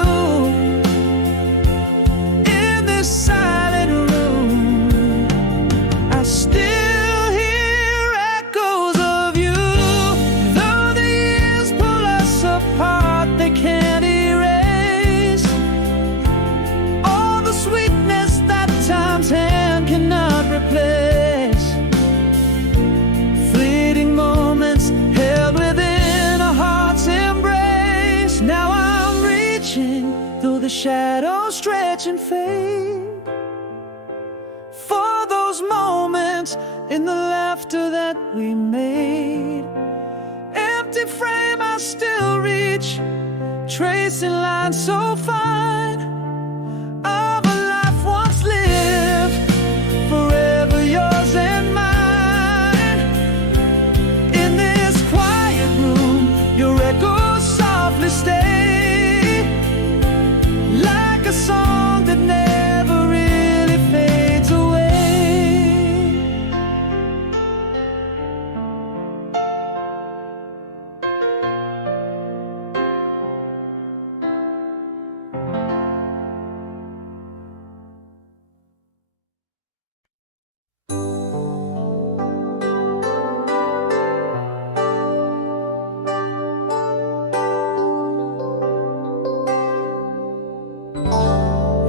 In this silent room, I still hear echoes of you. Though the years pull us apart, they can't erase all the sweetness that time's hand cannot replace. Fleeting moments held within a heart's embrace. Now I'm reaching through the shadows stretch and fade, for those moments in the laughter that we made. Empty frame, I still reach, tracing lines so fine of a life once lived, forever yours and mine. In this quiet room, your echoes softly stay, like a song that never really fades away.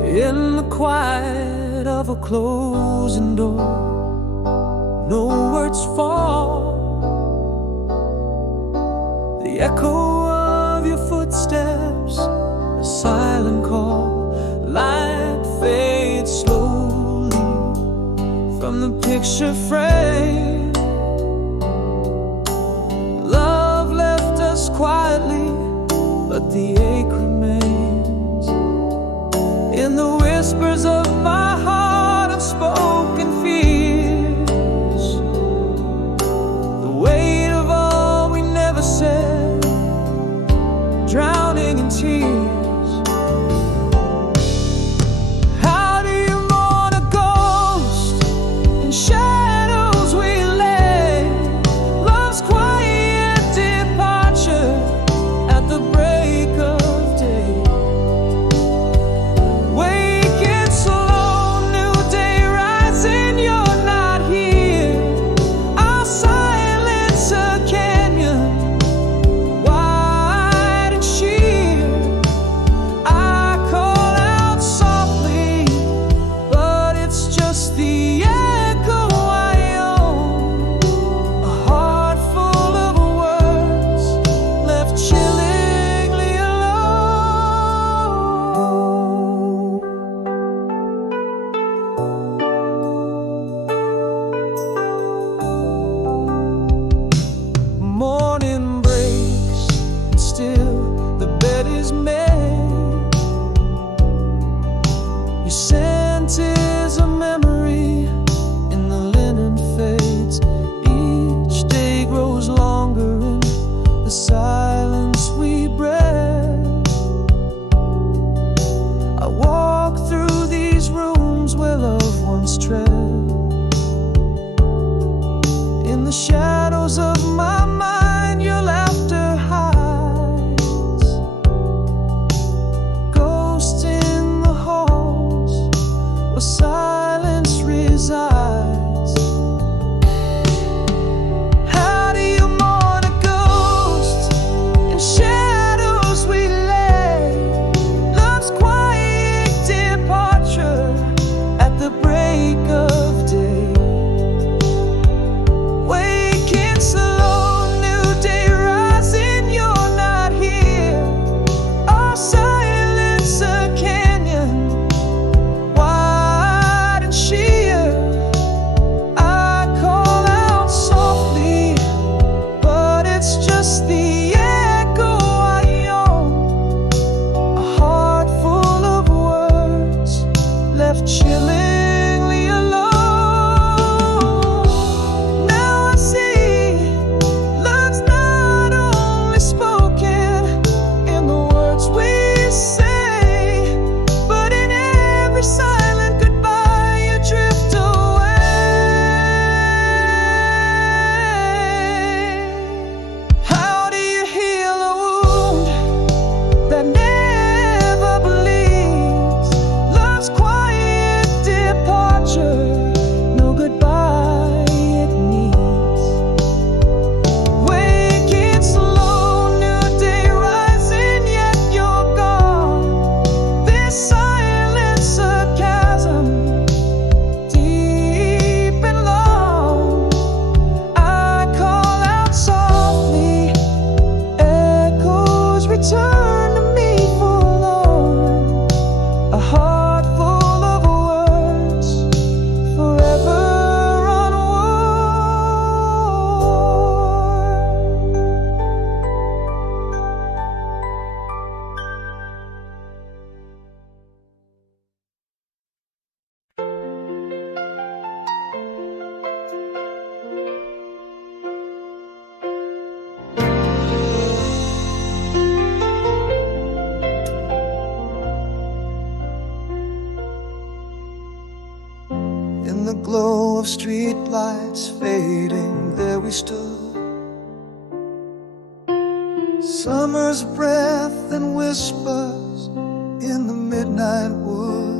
In the quiet of a closing door, no words fall. The echo of your footsteps, a silent call. Light fades slowly from the picture frame. Love left us quietly, but the ache remains. In the whispers of my heart, unspoken fears, the weight of all we never said, drowning in tears. How do you mourn a ghost in shadows we lay? Love's quiet departure at the break of day. Waking so street lights fading, there we stood. Summer's breath and whispers in the midnight wood.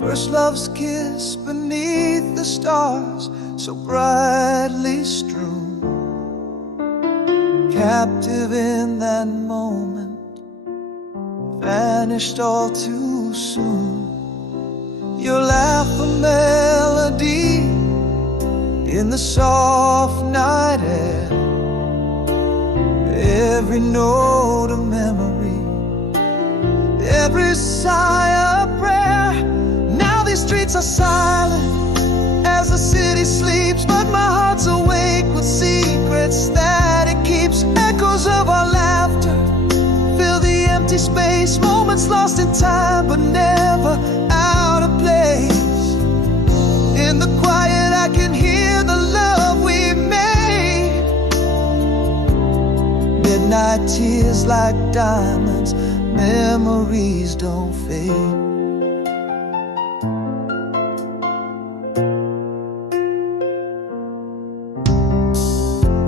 First love's kiss beneath the stars, so brightly strewn. Captive in that moment, vanished all too soon. Your laugh a melody in the soft night air, every note a memory, every sigh a prayer. Now these streets are silent as the city sleeps, but my heart's awake with secrets that it keeps. Echoes of our laughter fill the empty space, moments lost in time but never out of place. In the quiet I can hear the love we made. Midnight tears like diamonds, memories don't fade.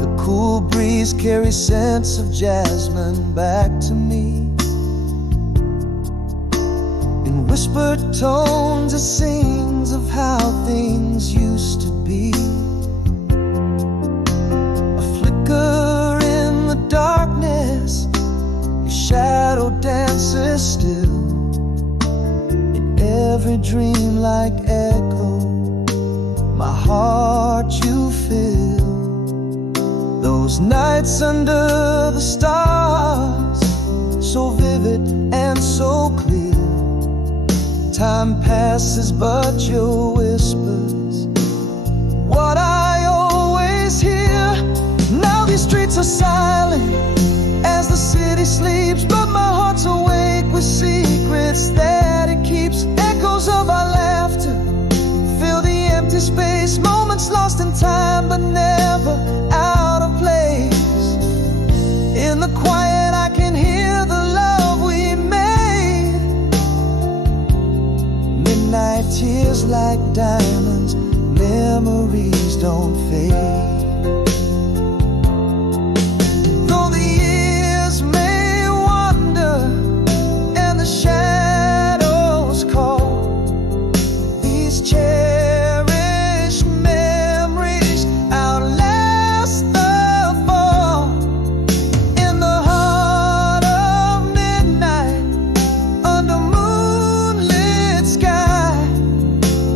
The cool breeze carries scents of jasmine back to me. In whispered tones it sings of how things used to be. A flicker in the darkness, your shadow dances still. In every dream like echo, my heart you fill. Those nights under the stars, so vivid and so clear. Time passes but your whispers, what I always hear. Now these streets are silent as the city sleeps, but my heart's awake with secrets that it keeps. Echoes of our laughter fill the empty space, moments lost in time but never out of place. In the quiet I can hear the love we made. Midnight tears like diamonds, memories don't fade. Though the years may wander and the shadows call, these cherished memories outlast the fall. In the heart of midnight, under moonlit sky,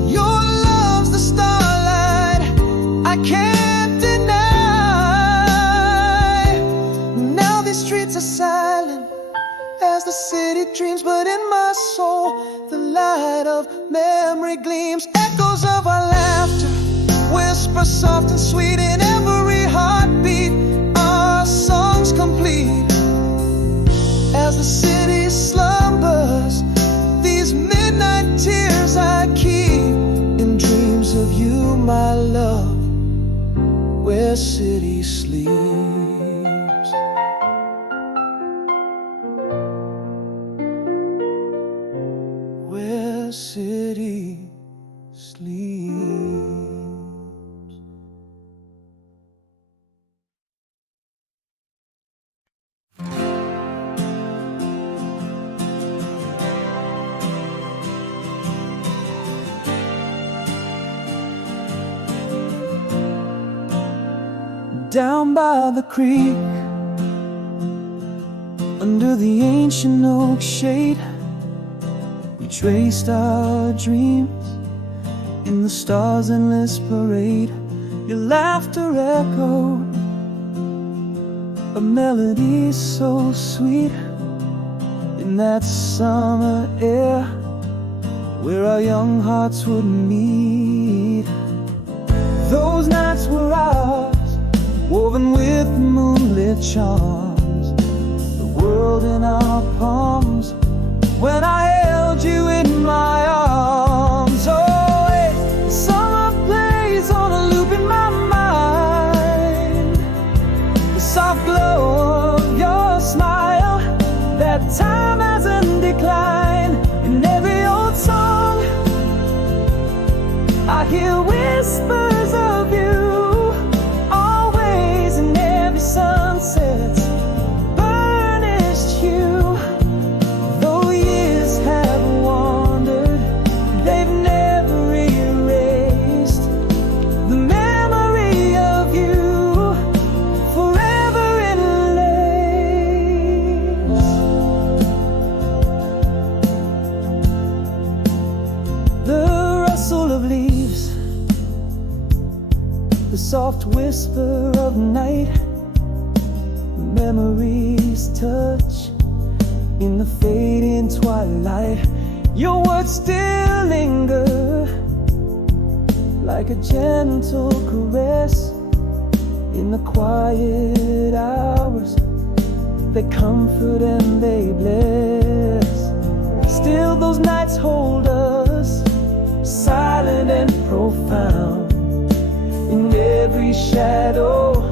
your love's the starlight I can't deny. Now these streets are silent as the city dreams, but in my soul the light of memory gleams. Echoes of our laughter whisper soft and sweet in every heartbeat. Our songs complete as the city slumbers. These midnight tears I keep in dreams of you, my love, where city sleeps. Where city sleeps. Down by the creek, under the ancient oak shade, we traced our dreams in the stars' endless parade. Your laughter echoed a melody so sweet in that summer air where our young hearts would meet. Those nights were ours, woven with moonlit charms, the world in our palms when I held you in my arms. Oh, hey, summer plays on a loop in my mind, the soft glow of your smile, that time hasn't declined. In every old song memories touch in the fading twilight. Your words still linger like a gentle caress in the quiet hours. They comfort and they bless. Still those nights hold us, silent and profound, in every shadow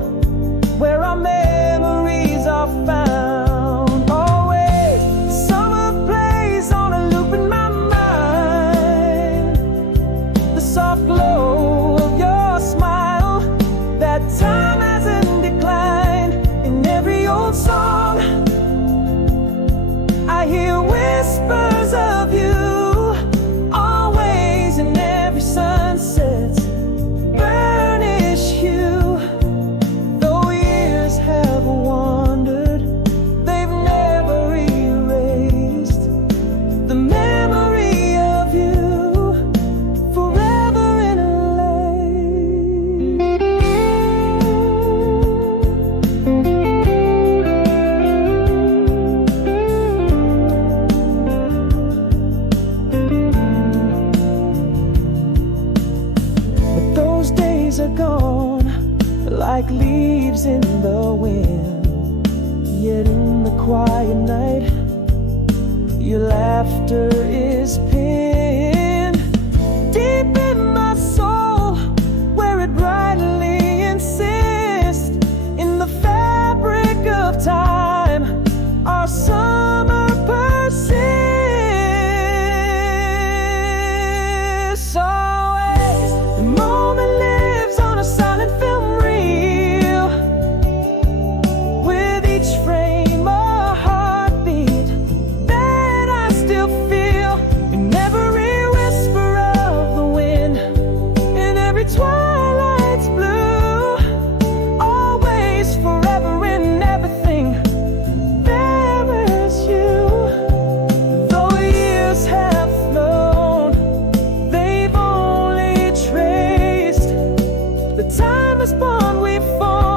where our memories are found. Always summer plays on a loop in my mind, the soft glow of your smile, that time hasn't declined. In every old song I hear whispers of you, always in every sunset. Burnish hue, though years have wandered, they've never erased the memory of you, forever in a But those days are gone, like leaves in the wind. Yet in the quiet night, your laughter is pinned deep in my soul, where it brightly insists in the fabric of time. Our summer persists. Always the moment lives on a silent film reel, with each frame a heartbeat that I still feel, in every whisper of the wind, in every twilight's blue. Always, forever, in everything, there is you. Though years have flown, they've only traced the timeless bond we formed.